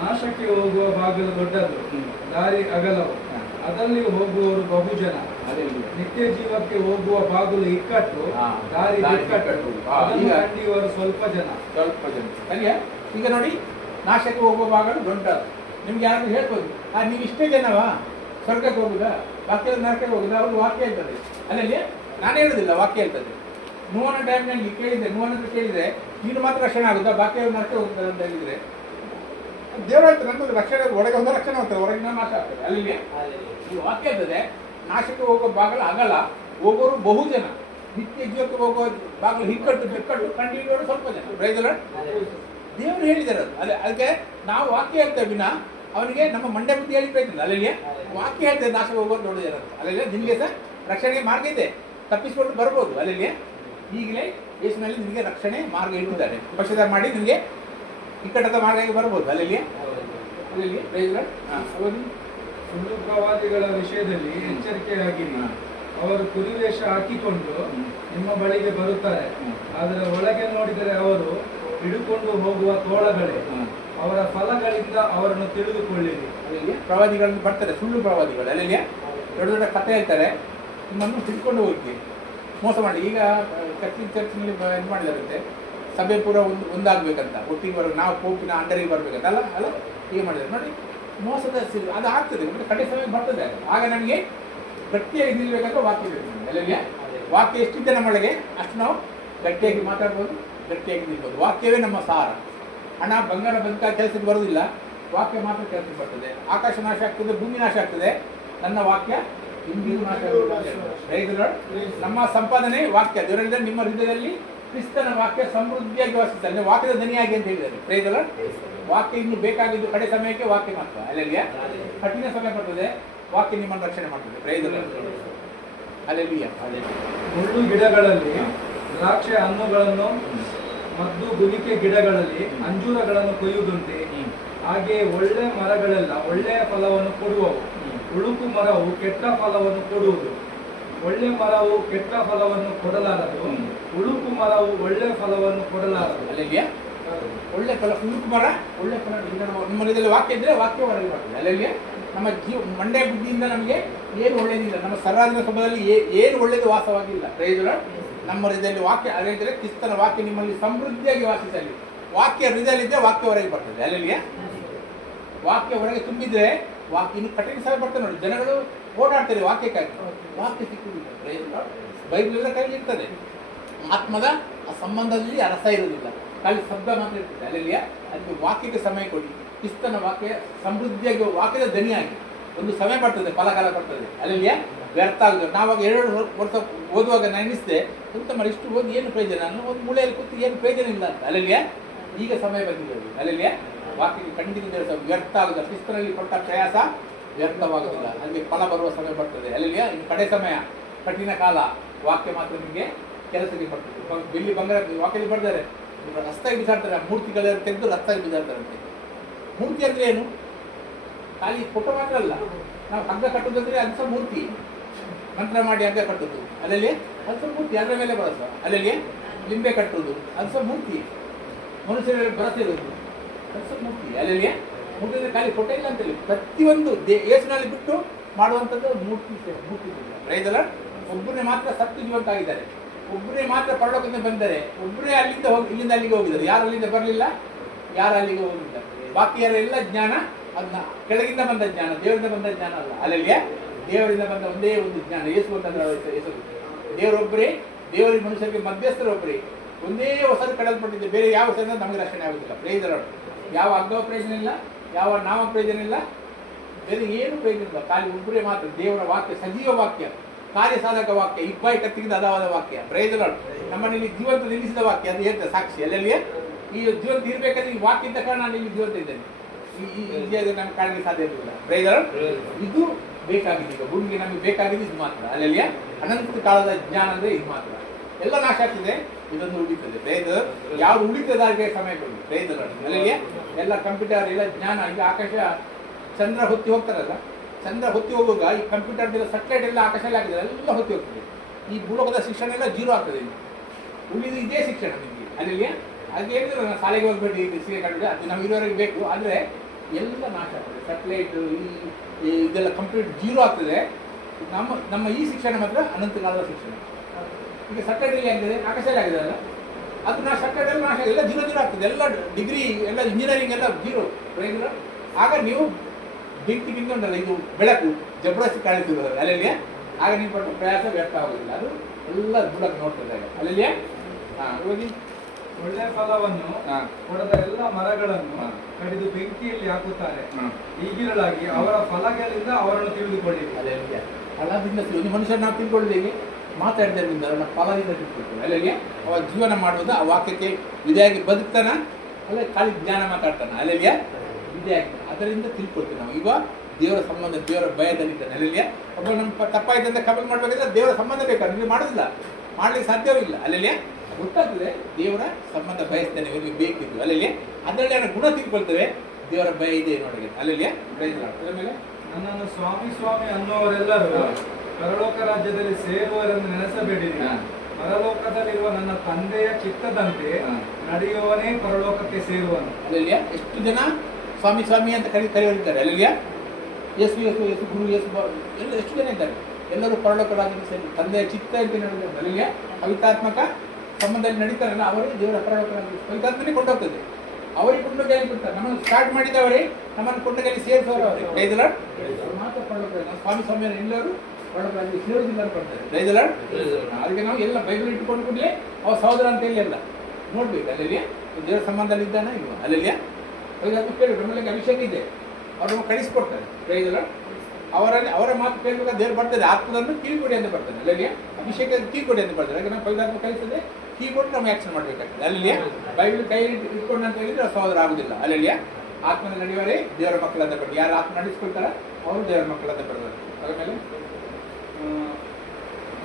ನಾಶಕ್ಕೆ ಹೋಗುವ ಬಾಗಿಲು ದೊಡ್ಡದು, ದಾರಿ ಅಗಲವು, ಅದರಲ್ಲಿ ಹೋಗುವವರು ಬಹುಜನ. ನಿತ್ಯ ಜೀವಕ್ಕೆ ಹೋಗುವ ಬಾಗಿಲು ಇಕ್ಕಟ್ಟು, ದಾರಿ ಇಕ್ಕಟ್ಟು, ಕಂಡಿಯವರು ಸ್ವಲ್ಪ ಜನ. ಅಲ್ಲಿಯ ಈಗ ನೋಡಿ, ನಾಶಕ್ಕೆ ಹೋಗುವ ಬಾಗಿಲು ದೊಡ್ಡದು. ನಿಮ್ಗೆ ಯಾರು ಹೇಳ್ಬೋದು, ನೀವು ಇಷ್ಟೇ ಜನವಾ ಸ್ವರ್ಗಕ್ಕೆ ಹೋಗುದಾ, ವಾಕ್ಯದ ನರಕಕ್ಕೆ ಹೋಗುದಾ? ಅವ್ರು ವಾಕ್ಯ ಹೇಳ್ತದೆ ಅಲ್ಲಲ್ಲಿ. ನಾನು ಹೇಳುದಿಲ್ಲ, ವಾಕ್ಯ ಹೇಳ್ತದೆ. ನೋವನ ಟೈಮ್ನಲ್ಲಿ ಕೇಳಿದೆ, ನೋವನ ಕೇಳಿದ್ರೆ ನೀನು ಮಾತ್ರ ರಕ್ಷಣೆ ಆಗುದಾ, ವಾಕ್ಯ ನರಕ ಹೋಗ್ತದೆ ಅಂತ ಹೇಳಿದ್ರೆ ದೇವರು ಹೇಳ್ತಾರೆ ನನ್ನದು ರಕ್ಷಣೆ ಒಳಗೆ ಒಂದು ರಕ್ಷಣೆ ಹೋಗ್ತದೆ, ಹೊರಗಿನ ನಾಶ ಆಗ್ತದೆ. ಅಲ್ಲಿ ಈ ವಾಕ್ಯ ಇರ್ತದೆ, ನಾಶಕ್ಕೆ ಹೋಗೋ ಬಾಗಲ ಅಗಲ, ಹೋಗೋರು ಬಹು ಜನ, ನಿತ್ಯ ಜೀವಕ್ಕೆ ಹೋಗೋ ಬಾಗಿಲು ಹಿಕ್ಕಟ್ಟು ಬೆಕ್ಕಟ್ಟು ಕಂಡು ಸ್ವಲ್ಪ ಜನ. ಪ್ರೈಸಲ್ಲ ದೇವರು ಹೇಳಿದ್ದಾರೆ ಅದು. ಅದಕ್ಕೆ ನಾವು ವಾಕ್ಯ ಹೇಳ್ತೇವೆ ವಿನ ಅವನಿಗೆ ನಮ್ಮ ಮಂಡ್ಯ ಬುದ್ಧಿ ಹೇಳಿ ಪ್ರಯತ್ನ. ಅಲ್ಲಿಗೆ ವಾಕ್ಯ ಹೇಳ್ತೇವೆ ನಾಶಕ್ಕೆ ಹೋಗೋರು ದೊಡ್ಡ ಜನ ಅಂತ. ಅಲ್ಲಿಗೆ ನಿಮಗೆ ಸಹ ರಕ್ಷಣೆಗೆ ಮಾರ್ಗ ಇದೆ, ತಪ್ಪಿಸ್ಕೊಂಡು ಬರ್ಬೋದು. ಅಲ್ಲಿಗೆ ಈಗಲೇ ಯೇಸುನಲ್ಲಿ ನಿಮಗೆ ರಕ್ಷಣೆ ಮಾರ್ಗ ಇಟ್ಟಿದ್ದಾರೆ. ಪಕ್ಷದ ಮಾಡಿ ನಿಮಗೆ ಇಕ್ಕಟ್ಟದ ಮಾರ್ಗಕ್ಕೆ ಬರ್ಬೋದು. ಅಲ್ಲಿಗೆ ಪ್ರೈಸಲ್ಲ ಸುಳ್ಳು ಪ್ರವಾದಿಗಳ ವಿಷಯದಲ್ಲಿ ಎಚ್ಚರಿಕೆಯಾಗಿರಿ. ಅವರು ಕುರಿವೇಷ ಹಾಕಿಕೊಂಡು ನಿಮ್ಮ ಬಳಿಗೆ ಬರುತ್ತಾರೆ, ಆದರೆ ಒಳಗೆ ನೋಡಿದರೆ ಅವರು ಹಿಡಿಕೊಂಡು ಹೋಗುವ ತೋಳಗಳೇ. ಅವರ ಫಲಗಳಿಂದ ಅವರನ್ನು ತಿಳಿದುಕೊಳ್ಳಿರಿ. ಅಲ್ಲಿಗೆ ಪ್ರವಾದಿಗಳನ್ನು ಬರ್ತಾರೆ, ಸುಳ್ಳು ಪ್ರವಾದಿಗಳು. ಅಲ್ಲಿಗೆ ದೊಡ್ಡ ದೊಡ್ಡ ಕಥೆ ಹೇಳ್ತಾರೆ, ನಿಮ್ಮನ್ನು ತಿಳ್ಕೊಂಡು ಹೋಗ್ತೀವಿ, ಮೋಸ ಮಾಡಿ. ಈಗ ಚರ್ಚ್ನಲ್ಲಿ ಇದು ಮಾಡಿದಾರಂತೆ, ಸಭೆ ಪೂರ ಒಂದಾಗಬೇಕಂತ, ಒಟ್ಟಿಗೆ ನಾವು ಪೋಪಿನ ಅಂಡರಿಗೆ ಬರಬೇಕಂತ ಅಲ್ಲ ಹೀಗೆ ಮಾಡಿದ್ದಾರೆ ನೋಡಿ. ಮೋಸದ ಅದು ಆಗ್ತದೆ, ಕಡೆ ಸಮಯ ಬರ್ತದೆ. ಆಗ ನಮಗೆ ಗಟ್ಟಿಯಾಗಿ ನಿಲ್ಲಬೇಕಂತ ವಾಕ್ಯ ಬೇಕು. ಅಲ್ಲಿಗೆ ವಾಕ್ಯ ಎಷ್ಟಿದೆ ನಮ್ಮೊಳಗೆ ಅಷ್ಟು ನಾವು ಗಟ್ಟಿಯಾಗಿ ಮಾತಾಡ್ಬೋದು, ಗಟ್ಟಿಯಾಗಿ ನಿಲ್ಬೋದು. ವಾಕ್ಯವೇ ನಮ್ಮ ಸಾರ. ಹಣ ಬಂಗಾರ ಬದುಕ ಕೆಲಸಕ್ಕೆ ಬರೋದಿಲ್ಲ, ವಾಕ್ಯ ಮಾತ್ರ ಕೆಲಸಕ್ಕೆ ಬರ್ತದೆ. ಆಕಾಶ ನಾಶ ಆಗ್ತದೆ, ಭೂಮಿ ನಾಶ ಆಗ್ತದೆ, ನನ್ನ ವಾಕ್ಯ ಇಂದಿಗೂ ನಾಶ ಆಗುತ್ತದೆ. ನಮ್ಮ ಸಂಪಾದನೆ ವಾಕ್ಯ. ದೇವರಿಂದ ನಿಮ್ಮ ಹೃದಯದಲ್ಲಿ ಕ್ರಿಸ್ತನ ವಾಕ್ಯ ಸಮೃದ್ಧಿಯಾಗಿ ವಾಸಿಸ್ತಾರೆ, ವಾಕ್ಯದ ದನಿಯಾಗಿ ಅಂತ ಹೇಳಿದ್ದಾರೆ. ಪ್ರೈಸಲ್ಲ ವಾಕ್ಯ ಇನ್ನು ಬೇಕಾಗಿದ್ದು ಕಡೆ ಸಮಯಕ್ಕೆ ವಾಕ್ಯ ಮಾತ್ರ. ಅಲ್ಲಿಗೆ ಕಠಿಣ ಸಮಯ ಬರ್ತದೆ, ವಾಕ್ಯ ನಿಮ್ಮನ್ನು ರಕ್ಷಣೆ ಮಾಡ್ತದೆ. ಪ್ರೈಸಲ್ಲ ಅಲ್ಲಿಯ ಮುಳ್ಳು ಗಿಡಗಳಲ್ಲಿ ದ್ರಾಕ್ಷೆ ಹಣ್ಣುಗಳನ್ನು, ಮದ್ದು ಗುಲಿಕೆ ಗಿಡಗಳಲ್ಲಿ ಅಂಜೂರಗಳನ್ನು ಕೊಯ್ಯುವುದುಂಟೆ. ಹಾಗೆಯೇ ಒಳ್ಳೆ ಮರಗಳೆಲ್ಲ ಒಳ್ಳೆಯ ಫಲವನ್ನು ಕೊಡುವವು, ಉಳುಕು ಮರವು ಕೆಟ್ಟ ಫಲವನ್ನು ಕೊಡುವುದು. ಒಳ್ಳೆ ಮರವು ಕೆಟ್ಟ ಫಲವನ್ನು ಕೊಡಲಾರದು, ಉಳುಕು ಮರವು ಒಳ್ಳೆ ಫಲವನ್ನು ಕೊಡಲಾರದು. ಅಲ್ಲಿಗೆ ಒಳ್ಳೆ ಫಲ, ಉಳುಕು ಮರ ಒಳ್ಳೆ ಫಲ. ನಿಮ್ಮ ಮನೆಯಲ್ಲಿ ವಾಕ್ಯ ಇದ್ರೆ ವಾಕ್ಯ ಹೊರಗೆ ಬರ್ತದೆ. ಅಲ್ಲಿಗೆ ನಮ್ಮ ಮಂಡ್ಯ ಬುದ್ಧಿಯಿಂದ ನಮಗೆ ಏನು ಒಳ್ಳೇದಿಲ್ಲ, ನಮ್ಮ ಸರಾಜನ ಸಭದಲ್ಲಿ ಏನು ಒಳ್ಳೇದು ವಾಸವಾಗಿಲ್ಲ. ಪ್ರಯೋಜನ ನಮ್ಮ ಹೃದಯದಲ್ಲಿ ವಾಕ್ಯ. ಅದೇ ಕ್ರಿಸ್ತನ ವಾಕ್ಯ ನಿಮ್ಮಲ್ಲಿ ಸಮೃದ್ಧಿಯಾಗಿ ವಾಸಿಸಲಿ. ವಾಕ್ಯ ಹೃದಯದಲ್ಲಿದ್ದರೆ ವಾಕ್ಯ ಹೊರಗೆ ಬರ್ತದೆ. ಅಲ್ಲಿಗೆ ವಾಕ್ಯ ಹೊರಗೆ ತುಂಬಿದ್ರೆ ವಾಕ್ಯ ಇನ್ನು ಕಠಿಣ ಸಮಯ ಬರ್ತದೆ ನೋಡಿ. ಜನಗಳು ಓಡಾಡ್ತಾರೆ ವಾಕ್ಯಕ್ಕಾಗಿ, ವಾಕ್ಯ ಸಿಕ್ಕುವುದಿಲ್ಲ. ಪ್ರಯೋಜನ ಬೈಬಲ್ ಎಲ್ಲ ಕೈಲಿ ಇರ್ತದೆ, ಆತ್ಮದ ಆ ಸಂಬಂಧದಲ್ಲಿ ಆ ರಸ ಇರುವುದಿಲ್ಲ, ಖಾಲಿ ಶಬ್ದ ಮಾತ್ರ ಇರ್ತದೆ. ಅಲ್ಲಿಗೆ ಅದಕ್ಕೆ ವಾಕ್ಯಕ್ಕೆ ಸಮಯ ಕೊಡಿ. ಕ್ರಿಸ್ತನ ವಾಕ್ಯ ಸಮೃದ್ಧಿಯಾಗಿ ವಾಕ್ಯದ ದನಿಯಾಗಿ ಒಂದು ಸಮಯ ಬರ್ತದೆ, ಫಲಕಾಲ ಬರ್ತದೆ. ಅಲ್ಲಿಗೆ ವ್ಯರ್ಥ ಆಗುತ್ತೆ. ನಾವಾಗ 2 ವರ್ಷ ಓದುವಾಗ ನೆನೆಸಿದೆ, ಎಂತ ಮಾಡಿ ಇಷ್ಟು ಓದಿ ಏನು ಪ್ರಯೋಜನ, ನಾನು ಒಂದು ಮೂಲೆಯಲ್ಲಿ ಕೂತು ಏನು ಪ್ರಯೋಜನ ಇಲ್ಲ ಅಂತ. ಅಲ್ಲಿಗೆ ಈಗ ಸಮಯ ಬಂದಿದೆ. ಅಲ್ಲಿಗೆ ವಾಕ್ಯಕ್ಕೆ ಖಂಡಿತ ವ್ಯರ್ಥ ಆಗುತ್ತೆ. ಕ್ರಿಸ್ತನಲ್ಲಿ ಕೊಟ್ಟ ಪ್ರಯಾಸ ವ್ಯರ್ಥವಾಗುವುದಿಲ್ಲ, ಅಲ್ಲಿ ಫಲ ಬರುವ ಸಮಯ ಬರ್ತದೆ. ಅಲ್ಲಿಗೆ ಈ ಕಡೆ ಸಮಯ, ಕಠಿಣ ಕಾಲ. ವಾಕ್ಯ ಮಾತ್ರ ನಿಮಗೆ ಕೆಲಸಕ್ಕೆ ಬರ್ತದೆ. ಬೆಳ್ಳಿ ಬಂಗಾರ ವಾಕ್ಯದಲ್ಲಿ ಬರ್ತಾರೆ, ರಸ್ತೆಗೆ ಬಿಸಾಡ್ತಾರೆ, ಮೂರ್ತಿಗಳೆಲ್ಲ ತೆಗೆದು ರಸ್ತೆಗೆ ಬಿಸಾಡ್ತಾರಂತೆ. ಮೂರ್ತಿ ಅಂದ್ರೆ ಏನು? ಖಾಲಿ ಫೋಟೋ ಮಾತ್ರ ಅಲ್ಲ, ನಾವು ಹಗ್ಗ ಕಟ್ಟುದಂದ್ರೆ ಅದು ಸಹ ಮೂರ್ತಿ. ಮಂತ್ರ ಮಾಡಿ ಹಗ್ಗ ಕಟ್ಟುದು, ಅದರಲ್ಲಿ ಅದು ಸಹ ಮೂರ್ತಿ. ಅದರ ಮೇಲೆ ಬಳಸ. ಅದರಲ್ಲಿ ಲಿಂಬೆ ಕಟ್ಟುವುದು, ಅದು ಸಹ ಮೂರ್ತಿ. ಮನುಷ್ಯರಲ್ಲಿ ಬರಸಿರುವುದು, ಅದು ಸಹ ಮೂರ್ತಿ. ಅದರಲ್ಲಿ ಮೂರ್ತಿ ಅಂದ್ರೆ ಖಾಲಿ ಫೋಟೋ ಇಲ್ಲ ಅಂತೇಳಿ ಪ್ರತಿಯೊಂದು ಯೇಸುನಲ್ಲಿ ಬಿಟ್ಟು ಮಾಡುವಂಥದ್ದು ಮೂರ್ತಿ. ರೈತಲ್ಲ ಒಬ್ಬರೇ ಮಾತ್ರ ಸತ್ತು ಜೀವಂತ ಆಗಿದ್ದಾರೆ, ಒಬ್ಬರೇ ಮಾತ್ರ ಪರಲೋಕದಿಂದ ಬಂದಿದ್ದಾರೆ, ಒಬ್ಬರೇ ಅಲ್ಲಿಂದ ಇಲ್ಲಿಂದ ಅಲ್ಲಿಗೆ ಹೋಗಿದ್ದಾರೆ. ಯಾರು ಅಲ್ಲಿಂದ ಬರಲಿಲ್ಲ, ಯಾರು ಅಲ್ಲಿಗೆ ಹೋಗಿಲ್ಲ. ಬಾಕಿ ಯಾರೆಲ್ಲ ಜ್ಞಾನ ಅದನ್ನ ಕೆಳಗಿಂದ ಬಂದ ಜ್ಞಾನ, ದೇವರಿಂದ ಬಂದ ಜ್ಞಾನ ಅಲ್ಲ. ಅಲ್ಲಿಗೆ ದೇವರಿಂದ ಬಂದ ಒಂದೇ ಒಂದು ಜ್ಞಾನ, ಯೇಸು ಅಂತಂದ್ರೆ ಹೆಸರು. ದೇವರೊಬ್ಬರೇ, ದೇವರಿಗೆ ಮನುಷ್ಯರಿಗೆ ಮಧ್ಯಸ್ಥರೊಬ್ಬರೇ, ಒಂದೇ ಹೊಸರು ಕಡಲ್ಪಟ್ಟಿದೆ. ಬೇರೆ ಯಾವ ಹೆಸರಿಂದ ನಮಗೆ ರಕ್ಷಣೆ ಆಗುತ್ತಿಲ್ಲ. ಪ್ರಯೋಜನ ಯಾವ ಹಗ್ಗ ಪ್ರಯೋಜನ ಇಲ್ಲ, ಯಾವ ನಾಮ ಪ್ರಯೋಜನ ಇಲ್ಲ, ಬೇರೆ ಏನು ಪ್ರಯೋಜನ ಇಲ್ಲ. ಖಾಲಿ ಒಬ್ಬರೇ ಮಾತ್ರ ದೇವರ ವಾಕ್ಯ, ಸಜೀವ ವಾಕ್ಯ, ಕಾರ್ಯಸಾಧಕ ವಾಕ್ಯ, ಇಬ್ಬಾಯಿ ಕತ್ತಿಗಿಂದ ಅದಾವಾದ ವಾಕ್ಯ. ಪ್ರಯೋಜನ ನಮ್ಮಲ್ಲಿ ಜೀವಂತ ನಿಲ್ಲಿಸಿದ ವಾಕ್ಯ, ಅದು ಹೇಳ್ತದೆ ಸಾಕ್ಷಿ. ಎಲ್ಲೆಲ್ಲಿಯೇ ಈ ಜೀವಂತ ಇರಬೇಕಾದ್ರೆ ಈ ವಾಕ್ಯ ಇದ್ದ ಕಾರಣ ನಾನು ಇಲ್ಲಿ ಜೀವಂತ ಇದ್ದೇನೆ. ಈ ನಮ್ಗೆ ಕಾಣಲಿಕ್ಕೆ ಸಾಧ್ಯ ಇರಲಿಲ್ಲ. ಪ್ರಯೋಜನ ಇದು ಬೇಕಾಗಿದೆ. ಈಗ ಭೂಮಿಗೆ ನಮಗೆ ಬೇಕಾಗಿದೆ ಇದು ಮಾತ್ರ. ಅಲ್ಲೆಲ್ಲಿಯ ಅನಂತ ಕಾಲದ ಜ್ಞಾನ ಅಂದ್ರೆ ಇದು ಮಾತ್ರ. ಎಲ್ಲ ನಾಶ ಆಗ್ತದೆ, ಇದೊಂದು ಉಳಿತದೆ. ಪ್ರಯೋಜನ ಯಾವ್ದು ಉಳಿತದಾಗೆ ಸಮಯ ಕೊಡಿ. ಪ್ರಯೋಜನ ಅಲ್ಲಿಗೆ ಎಲ್ಲ ಕಂಪ್ಯೂಟರ್ ಎಲ್ಲ ಜ್ಞಾನ. ಈಗ ಆಕಾಶ ಚಂದ್ರ ಹೊತ್ತಿ ಹೋಗ್ತಾರಲ್ಲ, ಚಂದ್ರ ಹೊತ್ತಿ ಹೋಗುವಾಗ ಈ ಕಂಪ್ಯೂಟರ್ ಸೆಟಲೈಟ್ ಎಲ್ಲ ಆಕಾಶದಲ್ಲಿ ಆಗಿದೆ, ಎಲ್ಲ ಹೊತ್ತಿ ಹೋಗ್ತದೆ. ಈ ಭೂಲೋಕದ ಶಿಕ್ಷಣ ಎಲ್ಲ 0 ಆಗ್ತದೆ. ಉಳಿದು ಇದೇ ಶಿಕ್ಷಣ ನಿಮಗೆ. ಅಲ್ಲಿಗೆ ಹಾಗೆ ಹೇಳಿದ್ರೆ ನಾನು ಶಾಲೆಗೆ ಹೋಗ್ಬೇಡಿ, ಬಿಸಿಗೆ ಕಂಡು ಅದು ನಮ್ಗೆ ಇರೋವರೆಗೆ ಬೇಕು. ಆದರೆ ಎಲ್ಲ ನಾಶ ಆಗ್ತದೆ. ಸೆಟಲೈಟ್ ಇದೆಲ್ಲ ಕಂಪ್ಲೀಟ್ 0 ಆಗ್ತದೆ. ನಮ್ಮ ಈ ಶಿಕ್ಷಣ ಮಾತ್ರ ಅನಂತ ಕಾಲದ ಶಿಕ್ಷಣ. ಈಗ ಸೆಟಲೈಟ್ ಎಲ್ಲಿ ಆಗ್ತದೆ, ಆಕಾಶದಲ್ಲಿ ಆಗಿದೆ ಅಲ್ಲ, ಅದು ನಾ ಸೆಟಲೈಟ್ ಎಲ್ಲ ನಾಶ, ಎಲ್ಲ 0 ಆಗ್ತದೆ. ಎಲ್ಲ ಡಿಗ್ರಿ ಎಲ್ಲ ಇಂಜಿನಿಯರಿಂಗ್ ಎಲ್ಲ 0 ಪ್ರಯೋಜನ. ಆಗ ನೀವು ಬೆಂಕಿ ಬಿಂದುಂಟಲ್ಲ, ಇದು ಬೆಳಕು ಜಬರದಸ್ತಿ ಕಾಣಿಸ್ತದೆ ಅಲ್ಲಿಗೆ. ಆಗ ನೀವು ಪಟ್ಟು ಪ್ರಯಾಸ ವ್ಯರ್ಥ ಆಗೋದಿಲ್ಲ. ಅದು ಎಲ್ಲ ಬುಡಕ್ಕೆ ನೋಡ್ತದೆ ಅಲ್ಲಿಗೆ. ಹೋಗಿ ಒಳ್ಳೆ ಫಲವನ್ನು ಹಾ. ಕೊಡದ ಎಲ್ಲ ಮರಗಳನ್ನು ಹಾ. ಕಡಿದು ಬೆಂಕಿಯಲ್ಲಿ ಹಾಕುತ್ತಾರೆ. ಹಾ. ಹೀಗಿರಲಾಗಿ ಅವರ ಫಲಗಳಿಂದ ಅವರನ್ನು ತಿಳಿದುಕೊಳ್ಳಿ. ಅಲ್ಲಲ್ಲಿಗೆ ಫಲದಿಂದ ಒಂದು ಮನುಷ್ಯನ ನಾವು ತಿಳ್ಕೊಳ್ಳೋದು ಹೇಗೆ? ಮಾತಾಡಿದ್ರಿಂದ ನಮ್ಮ ಫಲದಿಂದ ತಿಳ್ಕೊಳ್ತೇವೆ. ಅಲ್ಲಲ್ಲಿಗೆ ಅವ ಜೀವನ ಮಾಡುವುದು ಆ ವಾಕ್ಯಕ್ಕೆ ವಿಧೇಯಾಗಿ ಬದುಕ್ತಾನ, ಅಲ್ಲ ಖಾಲಿ ಜ್ಞಾನ ಮಾತಾಡ್ತಾನೆ. ಅಲ್ಲಲ್ಲಿಗೆ ವಿಧೇಯಾಗಿ ಅದರಿಂದ ತಿಳ್ಕೊಳ್ತೇವೆ ನಾವು. ಈಗ ದೇವರ ಸಂಬಂಧ, ದೇವರ ಭಯದಲ್ಲಿದ್ದಾನೆ. ಅಲ್ಲಲ್ಲಿಗೆ ಒಬ್ಬ ನಮ್ಮ ತಪ್ಪಾಯ್ತಂತ ಕಬಲ್ ಮಾಡ್ಬೇಕಾದ್ರೆ ದೇವರ ಸಂಬಂಧ ಬೇಕಾದ್ರೆ ನೀವು ಮಾಡೋದಿಲ್ಲ, ಮಾಡ್ಲಿಕ್ಕೆ ಸಾಧ್ಯವೂ ಇಲ್ಲ. ಅಲ್ಲಲ್ಲಿಗೆ ಗೊತ್ತಾಗ್ತದೆ ದೇವರ ಸಂಬಂಧ ಬಯಸ್ತೇನೆ, ಇವರಿಗೆ ಬೇಕಿದ್ದು. ಅಲ್ಲಲ್ಲಿಗೆ ಅದರಲ್ಲಿ ಅವರ ಗುಣ ತಿಳ್ಕೊಳ್ತೇವೆ, ದೇವರ ಭಯ ಇದೆ ನೋಡಿಗೆ. ಅಲ್ಲಲ್ಲಿಗೆ ಅದರ ಮೇಲೆ ನನ್ನನ್ನು ಸ್ವಾಮಿ ಸ್ವಾಮಿ ಅನ್ನುವರೆಲ್ಲರೂ ಪರಲೋಕ ರಾಜ್ಯದಲ್ಲಿ ಸೇರುವರೆಂದು ನೆನೆಸಬೇಡಿರಿ. ಹಾ. ಪರಲೋಕದಲ್ಲಿರುವ ನನ್ನ ತಂದೆಯ ಚಿತ್ತದಂತೆ ಹಾ. ನಡೆಯುವವನೇ ಪರಲೋಕಕ್ಕೆ ಸೇರುವನು. ಅಲ್ಲಲ್ಲಿಯ ಎಷ್ಟು ಜನ ಸ್ವಾಮಿ ಸ್ವಾಮಿ ಅಂತ ಕರೆಯೋರಿದ್ದಾರೆ. ಅಲ್ಲಲ್ಲಿಯ ಯೇಸು ಯೇಸು ಯೇಸು ಗುರು ಯೇಸು ಎಲ್ಲ ಎಷ್ಟು ಜನ ಇದ್ದಾರೆ. ಎಲ್ಲರೂ ಪರಲೋಕ ರಾಜ್ಯದಲ್ಲಿ ಸೇರಿ ತಂದೆಯ ಚಿತ್ತ ಅಂತ ನಡೆದಿದ್ದಾರೆ. ಅಲ್ಲಲ್ಲಿಯ ಪವಿತ್ರಾತ್ಮಕ ಸಂಬಂಧದಲ್ಲಿ ನಡೀತಾರಲ್ಲ ಅವರೇ ದೇವರ ಪರಲೋಕ ರಾಜ್ಯ ಪವಿತ್ರಾತ್ಮನೇ ಕೊಂಡೋಗ್ತದೆ. ಅವರಿಗೆ ಕೊಂಡೋಗಿ ಕೊಡ್ತಾರೆ. ನಮ್ಮನ್ನು ಸ್ಟಾರ್ಟ್ ಮಾಡಿದವರೇ ನಮ್ಮನ್ನು ಕೊಂಡೋಗಿ ಸೇರಿಸೋರು ಅವರೇ. ಡೈದಲಾಡ್ ಮಾತ್ರ ಪರಲೋಕ ಸ್ವಾಮಿ ಸ್ವಾಮಿಯರು ಎಲ್ಲರೂ ಪರಲೋಕ ರಾಜ್ಯದಲ್ಲಿ ಸೇರೋದಿಲ್ಲ ಕೊಡ್ತಾರೆ. ಡೈದಲಾಡ್ ಅದಕ್ಕೆ ನಾವು ಎಲ್ಲ ಬೈಬಲ್ ಇಟ್ಟುಕೊಂಡು ಕೂಡಲೇ ಅವ ಸಹೋದರ ಅಂತ ಹೇಳಿ ಎಲ್ಲ ನೋಡ್ಬೇಕು. ಅಲ್ಲಲ್ಲಿಯ ದೇವರ ಸಂಬಂಧದಲ್ಲಿ ಇದ್ದಾನೆ ಇವ. ಅಲ್ಲಲ್ಲಿಯ ಪವಿತ್ರಾತ್ಮ ಕೇಳಿ ನಮ್ಮಲ್ಲಿ ಅಭಿಷೇಕ ಇದೆ, ಅವ್ರನ್ನ ಕಳಿಸ್ಕೊಡ್ತಾರೆ. ಡೈದಲಾಡ್ ಅವರ ಮಾತು ಕೇಳುವಾಗ ದೇವರು ಬರ್ತದೆ. ಆತ್ಮದನ್ನು ಕೀಳ್ಕೊಡಿ ಅಂತ ಬರ್ತಾನೆ. ಅಲ್ಲಲ್ಲಿಯ ಅಭಿಷೇಕ ಕೀಳ್ಕೊಡಿ ಅಂತ ಬರ್ತಾರೆ. ಯಾಕಂದ್ರೆ ಪವಿತ್ರಾತ್ಮ ಕಲಿಸ್ತದೆ, ಕೀಬೋರ್ಡ್ ನಾವು ಆಕ್ಷನ್ ಮಾಡಬೇಕಾಗ್ತದೆ. ಅಲ್ಲಿಯ ಬೈಬಲ್ ಕೈ ಇಟ್ಕೊಂಡು ಅಂತ ಹೇಳಿದ್ರೆ ಸಹೋದರ ಆಗುದಿಲ್ಲ. ಅಲ್ಲಿಯ ಆತ್ಮದ ನಡೆಯುವವರೇ ದೇವರ ಮಕ್ಕಳಂತ ಬರ್ತಾರೆ. ಯಾರು ಆತ್ಮ ನಡೆಸ್ಕೊಳ್ತಾರ ಅವರು ದೇವರ ಮಕ್ಕಳಂತ ಬರ್ತಾರೆ. ಆಮೇಲೆ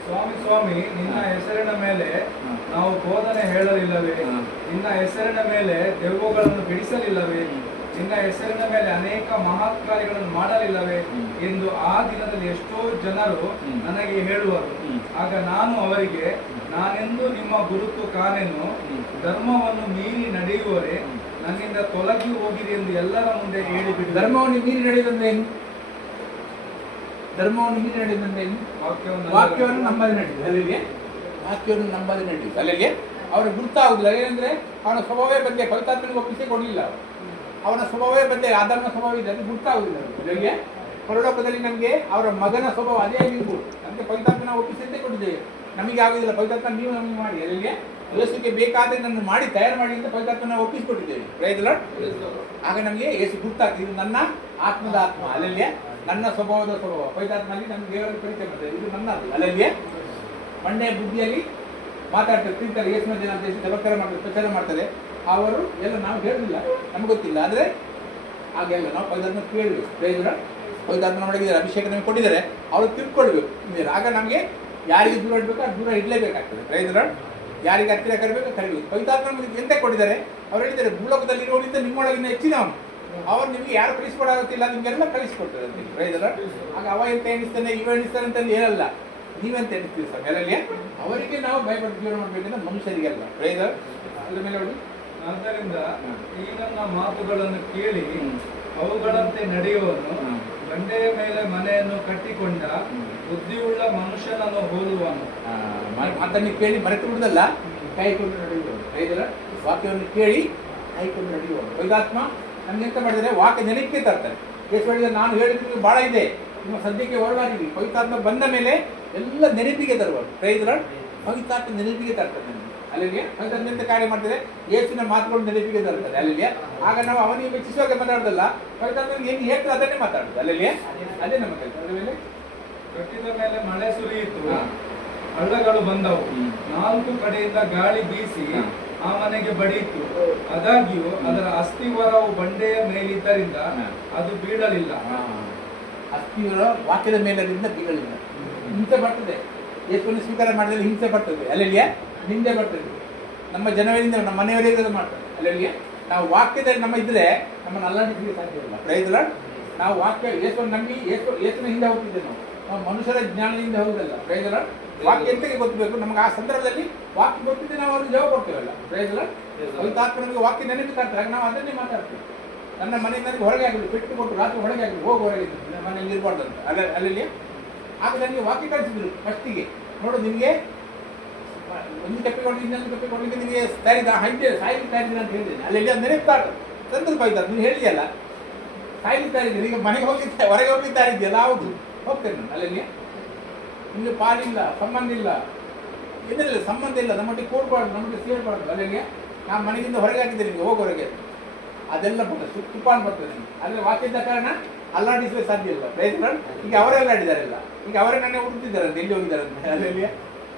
ಸ್ವಾಮಿ ಸ್ವಾಮಿ ನಿನ್ನ ಹೆಸರಿನ ಮೇಲೆ ನಾವು ಬೋಧನೆ ಹೇಳಲಿಲ್ಲವೇ? ನಿನ್ನ ಹೆಸರಿನ ಮೇಲೆ ದೆವ್ವಗಳನ್ನು ಬಿಡಿಸಲಿಲ್ಲವೇ? ನಿನ್ನ ಹೆಸರಿನ ಮೇಲೆ ಅನೇಕ ಮಹತ್ ಕಾರ್ಯಗಳನ್ನು ಮಾಡಲಿಲ್ಲವೇ ಎಂದು ಆ ದಿನದಲ್ಲಿ ಎಷ್ಟೋ ಜನರು ನನಗೆ ಹೇಳುವರು. ಆಗ ನಾನು ಅವರಿಗೆ, ನಾನೆಂದು ನಿಮ್ಮ ಗುರುತು ಕಾಣೆನು, ಧರ್ಮವನ್ನು ಮೀರಿ ನಡೆಯುವವರೇ ನನ್ನಿಂದ ತೊಲಗಿ ಹೋಗಿರಿ ಎಂದು ಎಲ್ಲರ ಮುಂದೆ ಹೇಳಿಬಿಟ್ಟು. ಧರ್ಮವನ್ನು ಮೀರಿ ನಡೆಯುವುದಂದ್ರೆ ಏನು? ಧರ್ಮವನ್ನು ಮೀರಿ ನಡೆಯುವುದಂದ್ರೆ ಏನು? ವಾಕ್ಯವನ್ನು ನಂಬದೆ ನಡೆಯುವುದು. ಅಲ್ಲಿಗೆ ವಾಕ್ಯವನ್ನು ನಂಬದೆ ನಡೆಯುವುದು. ಅಲ್ಲಿಗೆ ಅವ್ರಿಗೆ ಗುರುತಾಗುದಿಲ್ಲ. ಏನಂದ್ರೆ ಅವನ ಸ್ವಭಾವೇ ಬಂದೆ, ಪವಿತ್ರಾತ್ಮನಿಗೆ ಒಪ್ಪಿಸಿ ಕೊಡಲಿಲ್ಲ. ಅವನ ಸ್ವಭಾವೇ ಬಂದೆ, ಆಧರ್ಮ ಸ್ವಭಾವ ಇದೆ, ಅದು ಗುರುತಾಗುದಿಲ್ಲ. ಅಲ್ಲಿಗೆ ಪರಲೋಕದಲ್ಲಿ ನಮಗೆ ಅವರ ಮಗನ ಸ್ವಭಾವ ಅದೇ ಆಗಿರ್ಬೋದು. ಅದಕ್ಕೆ ಪವಿತ್ರಾತ್ಮನ ಒಪ್ಪಿಸಿದ್ದೇ ಕೊಟ್ಟಿದ್ದೇವೆ. ನಮಗೆ ಆಗುದಿಲ್ಲ, ಪವಿತ್ರಾತ್ಮ ನೀವು ನಮಗೆ ಮಾಡಿ. ಅಲ್ಲಿಗೆ ಯೇಸುಗೆ ಬೇಕಾದ್ರೆ ನನ್ನ ಮಾಡಿ ತಯಾರು ಮಾಡಿ ಅಂತ ಪವಿತ್ರಾತ್ಮನ ಒಪ್ಪಿಸಿಕೊಟ್ಟಿದ್ದೇವೆ. ಪ್ರೈಸ್. ಆಗ ನಮಗೆ ಯೇಸು ಗುರುತಾಗ್ತದೆ, ಇದು ನನ್ನ ಆತ್ಮದ ಆತ್ಮ. ಅಲ್ಲಲ್ಲಿಯೇ ನನ್ನ ಸ್ವಭಾವದ ಸ್ವಭಾವ ಪವಿತ್ರಾತ್ಮಲ್ಲಿ ನಮ್ಗೆ ದೇವರಲ್ಲಿ ಪರಿಚಯ ಮಾಡ್ತಾರೆ. ಇದು ನನ್ನ ಅಲ್ಲಲ್ಲಿಯೇ ಮಂಡ್ಯ ಬುದ್ಧಿಯಲ್ಲಿ ಮಾತಾಡ್ತಾರೆ, ತಿಂತಾರೆ, ಯೇಸುವಿನ ಜನ ದೇಶ ಪ್ರಚಾರ ಮಾಡ್ತಾರೆ, ಪ್ರಚಾರ ಮಾಡ್ತಾರೆ. ಅವರು ಎಲ್ಲ ನಾವು ಹೇಳುದಿಲ್ಲ, ನಮ್ಗೆ ಗೊತ್ತಿಲ್ಲ. ಆದರೆ ಹಾಗೆಲ್ಲ ನಾವು ಪವಿತ್ರಾತ್ಮ ಕೇಳಬೇಕು. ಪ್ರೈಸ್. ಪವಿತ್ರಾತ್ಮ ಮಾಡಿದ್ದಾರೆ, ಅಭಿಷೇಕ ನಮಗೆ ಕೊಟ್ಟಿದ್ದಾರೆ, ಅವರು ತಿಳ್ಕೊಳ್ಬೇಕು. ಆಗ ನಮಗೆ ಯಾರಿಗೆ ದೂರ ಇಡಬೇಕು ಅದು ದೂರ ಇಡಲೇಬೇಕಾಗ್ತದೆ. ಪ್ರೈಸ್. ಯಾರಿಗೆ ಹತ್ತಿರ ಕರಿಬೇಕು ಕರಿಬೇಕು. ಪವಿತ್ರಾತ್ಮ ನಮಗೆ ಎಂತ ಕೊಟ್ಟಿದ್ದಾರೆ? ಅವ್ರು ಹೇಳಿದ್ದಾರೆ, ಭೂಲೋಕದಲ್ಲಿ ಇರುವವರಿಂದ ನಿಮ್ಮೊಳಗಿನ ಹೆಚ್ಚಿನವನು, ಅವ್ರು ನಿಮಗೆ ಯಾರು ಕಳಿಸ್ಕೊಡಾಗುತ್ತಿಲ್ಲ, ನಿಮಗೆಲ್ಲ ಕಳಿಸ್ಕೊಡ್ತಾರೆ ಅಂತ. ಪ್ರೈಸ್. ಆಗ ಅವ ಎಂತ ಎಣಿಸ್ತಾನೆ, ಇವ ಎಣಿಸ್ತಾನೆ ಅಂತ ಹೇಳಲ್ಲ, ನೀವೆಂತ ಎಣಿಸ್ತೀವಿ ಸರ್ ಮೇಲಲ್ಲಿ. ಅವರಿಗೆ ನಾವು ಭಯಪಟ್ಟು ಜೀವನ ಮಾಡಬೇಕಂದ್ರೆ ಮನುಷ್ಯರಿಗೆಲ್ಲ. ಪ್ರೈಸ್. ಅದ್ರ ಮೇಲೆ ನೋಡಿ, ಆದ್ದರಿಂದ ಈ ನನ್ನ ಮಾತುಗಳನ್ನು ಕೇಳಿ ಅವುಗಳಂತೆ ನಡೆಯುವನು ಬಂಡೆಯ ಮೇಲೆ ಮನೆಯನ್ನು ಕಟ್ಟಿಕೊಂಡ ಬುದ್ಧಿಯುಳ್ಳ ಮನುಷ್ಯನನ್ನು ಹೋಲುವನು. ಮಾತನ್ನು ಕೇಳಿ ಮರೆತು ಬಿಡುದಲ್ಲ, ಕೈಕೊಂಡು ನಡೆಯುವನು. ಪ್ರೈಸ್. ವಾಕ್ಯವನ್ನು ಕೇಳಿ ಕೈಕೊಂಡು ನಡೆಯುವನು. ಪವಿತ್ರಾತ್ಮ ನಮ್ಗೆ ಎಂತ ಮಾಡಿದರೆ ವಾಕ್ಯ ನೆನಪಿಗೆ ತರ್ತಾರೆ. ಎಷ್ಟು ಹೇಳಿದ್ರೆ ನಾನು ಹೇಳಿದ್ರೆ ಭಾಳ ಇದೆ, ನಿಮ್ಮ ಸದ್ಯಕ್ಕೆ ಹೊರಡಾಗಿರಿ. ಪವಿತ್ರಾತ್ಮ ಬಂದ ಮೇಲೆ ಎಲ್ಲ ನೆನಪಿಗೆ ತರುವರು. ಪ್ರೈಸ್. ಪವಿತ್ರಾತ್ಮ ನೆನಪಿಗೆ ತರ್ತಾರೆ ನಮಗೆ. ಅಲ್ಲಿಗೆ ಪವಿತ್ರಾತ್ಮ ಎಂತ ಕಾರ್ಯ ಮಾಡ್ತಾರೆ? ಯೇಸುವಿನ ಮಾತುಗಳು ನೆನಪಿಗೆ ತರ್ತಾರೆ. ಅಲ್ಲಿಗೆ ಆಗ ನಾವು ಅವನಿಗೆ ಮೆಚ್ಚಿಸುವಾಗ ಮಾತಾಡೋದಲ್ಲ, ಪವಿತ್ರಾತ್ಮ ಏನು ಹೇಳ್ತಾರೆ ಅದನ್ನೇ ಮಾತಾಡೋದು. ಅಲ್ಲಿಗೆ ಅದೇ ನಮ್ಮ ಕೆಲಸ. ಅದ್ರ ಮೇಲೆ ಕಟ್ಟಿದ ಮೇಲೆ ಮಳೆ ಸುರಿಯಿತು, ಹಳ್ಳಗಳು ಬಂದವು, 4 ಕಡೆಯಿಂದ ಗಾಳಿ ಬೀಸಿ ಆ ಮನೆಗೆ ಬಡಿಯಿತು. ಆದಾಗ್ಯೂ ಅದರ ಅಸ್ಥಿವರವು ಬಂಡೆಯ ಮೇಲಿದ್ದರಿಂದ ಅದು ಬೀಳಲಿಲ್ಲ. ಅಸ್ಥಿವರ ವಾಕ್ಯದ ಮೇಲರಿಂದ ಬೀಳಲಿಲ್ಲ. ಹಿಂಸೆ ಬರ್ತದೆ, ಯೇಸುವನ್ನು ಸ್ವೀಕಾರ ಮಾಡಿದಲ್ಲಿ ಹಿಂಸೆ ಬರ್ತದೆ. ಅಲ್ಲಿಗೆ ನಿಂದೆ ಬರ್ತದೆ. ನಮ್ಮ ಜನವರಿಂದ ನಮ್ಮ ಮನೆಯವರಿಗೆ ಮಾಡ್ತಾರೆ. ಅಲ್ಲಿಗೆ ನಾವು ವಾಕ್ಯದಲ್ಲಿ ನಮ್ಮ ಇದ್ರೆ ನಮ್ಮನ್ನು ಅಲ್ಲಾಡಿಸಲಿಕ್ಕೆ ಸಾಧ್ಯವಿಲ್ಲ. ಪ್ರೈಸ್. ನಾವು ವಾಕ್ಯ ಯೇಸುವನ್ನು ನಂಬಿ ಯೇಸುವಿನ ಹಿಂದೆ ಹೋಗ್ತಿದ್ದೇವೆ. ನಾವು ಮನುಷ್ಯರ ಜ್ಞಾನದಿಂದ ಹೋಗುದಲ್ಲ. ಪ್ರೈಸ್. ವಾಕ್ಯ ಎಂತಕ್ಕೆ ಗೊತ್ತಬೇಕು ನಮ್ಗೆ? ಆ ಸಂದರ್ಭದಲ್ಲಿ ವಾಕ್ಯ ಗೊತ್ತಿದ್ದೆ ನಾವು ಅವ್ರಿಗೆ ಜವಾಬ್ ಕೊಡ್ತೇವಲ್ಲ. ಪ್ರೈಸ್. ಪವಿತ್ರಾತ್ಮ ನಮಗೆ ವಾಕ್ಯ ನೆನಪು ತರ್ತಾರೆ, ನಾವು ಅದನ್ನೇ ಮಾತಾಡ್ತೀವಿ. ನನ್ನ ಮನೆಯಿಂದ ನನಗೆ ಹೊರಗೆ ಆಗಲಿ, ಪೆಟ್ಟು ಕೊಟ್ಟು ರಾತ್ರಿ ಹೊರಗೆ ಆಗಲಿ, ಹೋಗಿ ಹೊರಗೆ ಮನೆಯಲ್ಲಿ ಇರಬಾರ್ದು ಅಂತ. ಅಲ್ಲಿ ಆಗ ನನಗೆ ವಾಕ್ಯ ಕಳಿಸಿದ್ರು ಫಸ್ಟಿಗೆ. ನೋಡು, ನಿಮಗೆ ಒಂದು ಕಪ್ಪಿಕೊಂಡು ಇನ್ನೊಂದು ಕಪ್ಪಿಕೊಂಡು ನಿಮಗೆ ತಯಾರಿದ ಹಂಗೆ ಸಾಯಿಲಿ ತಯಾರಿದ್ದೀನಿ ಅಂತ ಹೇಳಿದ್ದೇನೆ. ಅಲ್ಲಿ ಅದು ನೆನಪಾಗ ತಂದ್ರು ಪವಿತ್ರ ನೀನು ಹೇಳಿದೆಯಲ್ಲ, ಸಾಯಿಲಿ ತಯಾರಿದ್ದೀನಿ, ಈಗ ಮನೆಗೆ ಹೋಗಿದ್ದೆ, ಹೊರಗೆ ಹೋಗಿದ್ದಾರೆ ಇದೆಯಲ್ಲ, ಹೌದು ಹೋಗ್ತೇನೆ ನಾನು. ಅಲ್ಲಿ ನಿಮಗೆ ಪಾಲಿಲ್ಲ, ಸಂಬಂಧ ಇಲ್ಲ, ಏನಿಲ್ಲ, ಸಂಬಂಧ ಇಲ್ಲ, ನಮ್ಮೊಟ್ಟಿಗೆ ಕೂಡಬಾರ್ದು, ನಮಗೆ ಸೇರಬಾರ್ದು. ಅಲ್ಲಿಗೆ ನಾನು ಮನೆಯಿಂದ ಹೊರಗೆ ಹಾಕಿದ್ದೆ ನಿಮಗೆ ಹೋಗೋವರೆಗೆ ಅದೆಲ್ಲ ಬರ್ತದೆ, ತುಫಾನ್ ಬರ್ತದೆ ನಿಮಗೆ. ಆದರೆ ವಾಕ್ಯದ ಕಾರಣ ಅಲ್ಲಾಡಿಸಲು ಸಾಧ್ಯ ಇಲ್ಲ. ಪ್ರೈಸ್ ಈಗ ಅವರೇ ಅಲ್ಲಾಡಿದಾರೆಲ್ಲ, ಈಗ ಅವರೇ ನನ್ನ ಹುಡುಕ್ತಿದ್ದಾರೆ ಅಂತ, ಎಲ್ಲಿ ಹೋಗಿದ್ದಾರೆ ಅಂತ ಅದರಲ್ಲಿ.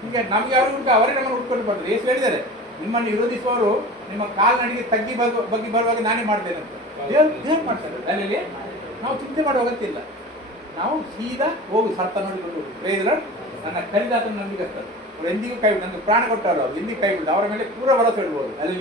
ಈಗ ನಮಗೆ ಅವರು ಹುಡುಕ ಅವರೇ ನಮ್ಮನ್ನು ಹುಡ್ಕೊಂಡು ಬರ್ತಾರೆ. ಯೇಸು ಹೇಳಿದ್ದಾರೆ, ನಿಮ್ಮನ್ನು ವಿರೋಧಿಸುವವರು ನಿಮ್ಮ ಕಾಲ್ನಡಿಗೆ ತಗ್ಗಿ ಬಗ್ಗೆ ಬರುವಾಗ ನಾನೇ ಮಾಡ್ತೇನೆ ಅಂತ. ದೇವ್ರು ಮಾಡ್ತಾರೆ ಅದರಲ್ಲಿ. ನಾವು ಚಿಂತೆ ಮಾಡುವ ಅಗತ್ಯ ಇಲ್ಲ, ನಾವು ಸೀದಾ ಹೋಗಿ ಸರ್ತ ನೋಡಿಕೊಂಡು ಹೋಗಿ. ಪ್ರೈಸ್ ನನ್ನ ಕರಿದಾತನ ನಂಬಿಕಸ್ತರು, ಅವ್ರು ಎಂದಿಗೂ ಕೈ ಬಿಟ್ಟು, ನನಗೆ ಪ್ರಾಣ ಕೊಟ್ಟವರು, ಅವ್ರು ಎಂದಿಗೂ ಕೈ ಬಿಟ್ಟು ಅವರ ಮೇಲೆ ಪೂರ ಭರವಸೆ ಇಡ್ಬೋದು. ಅಲ್ಲಿ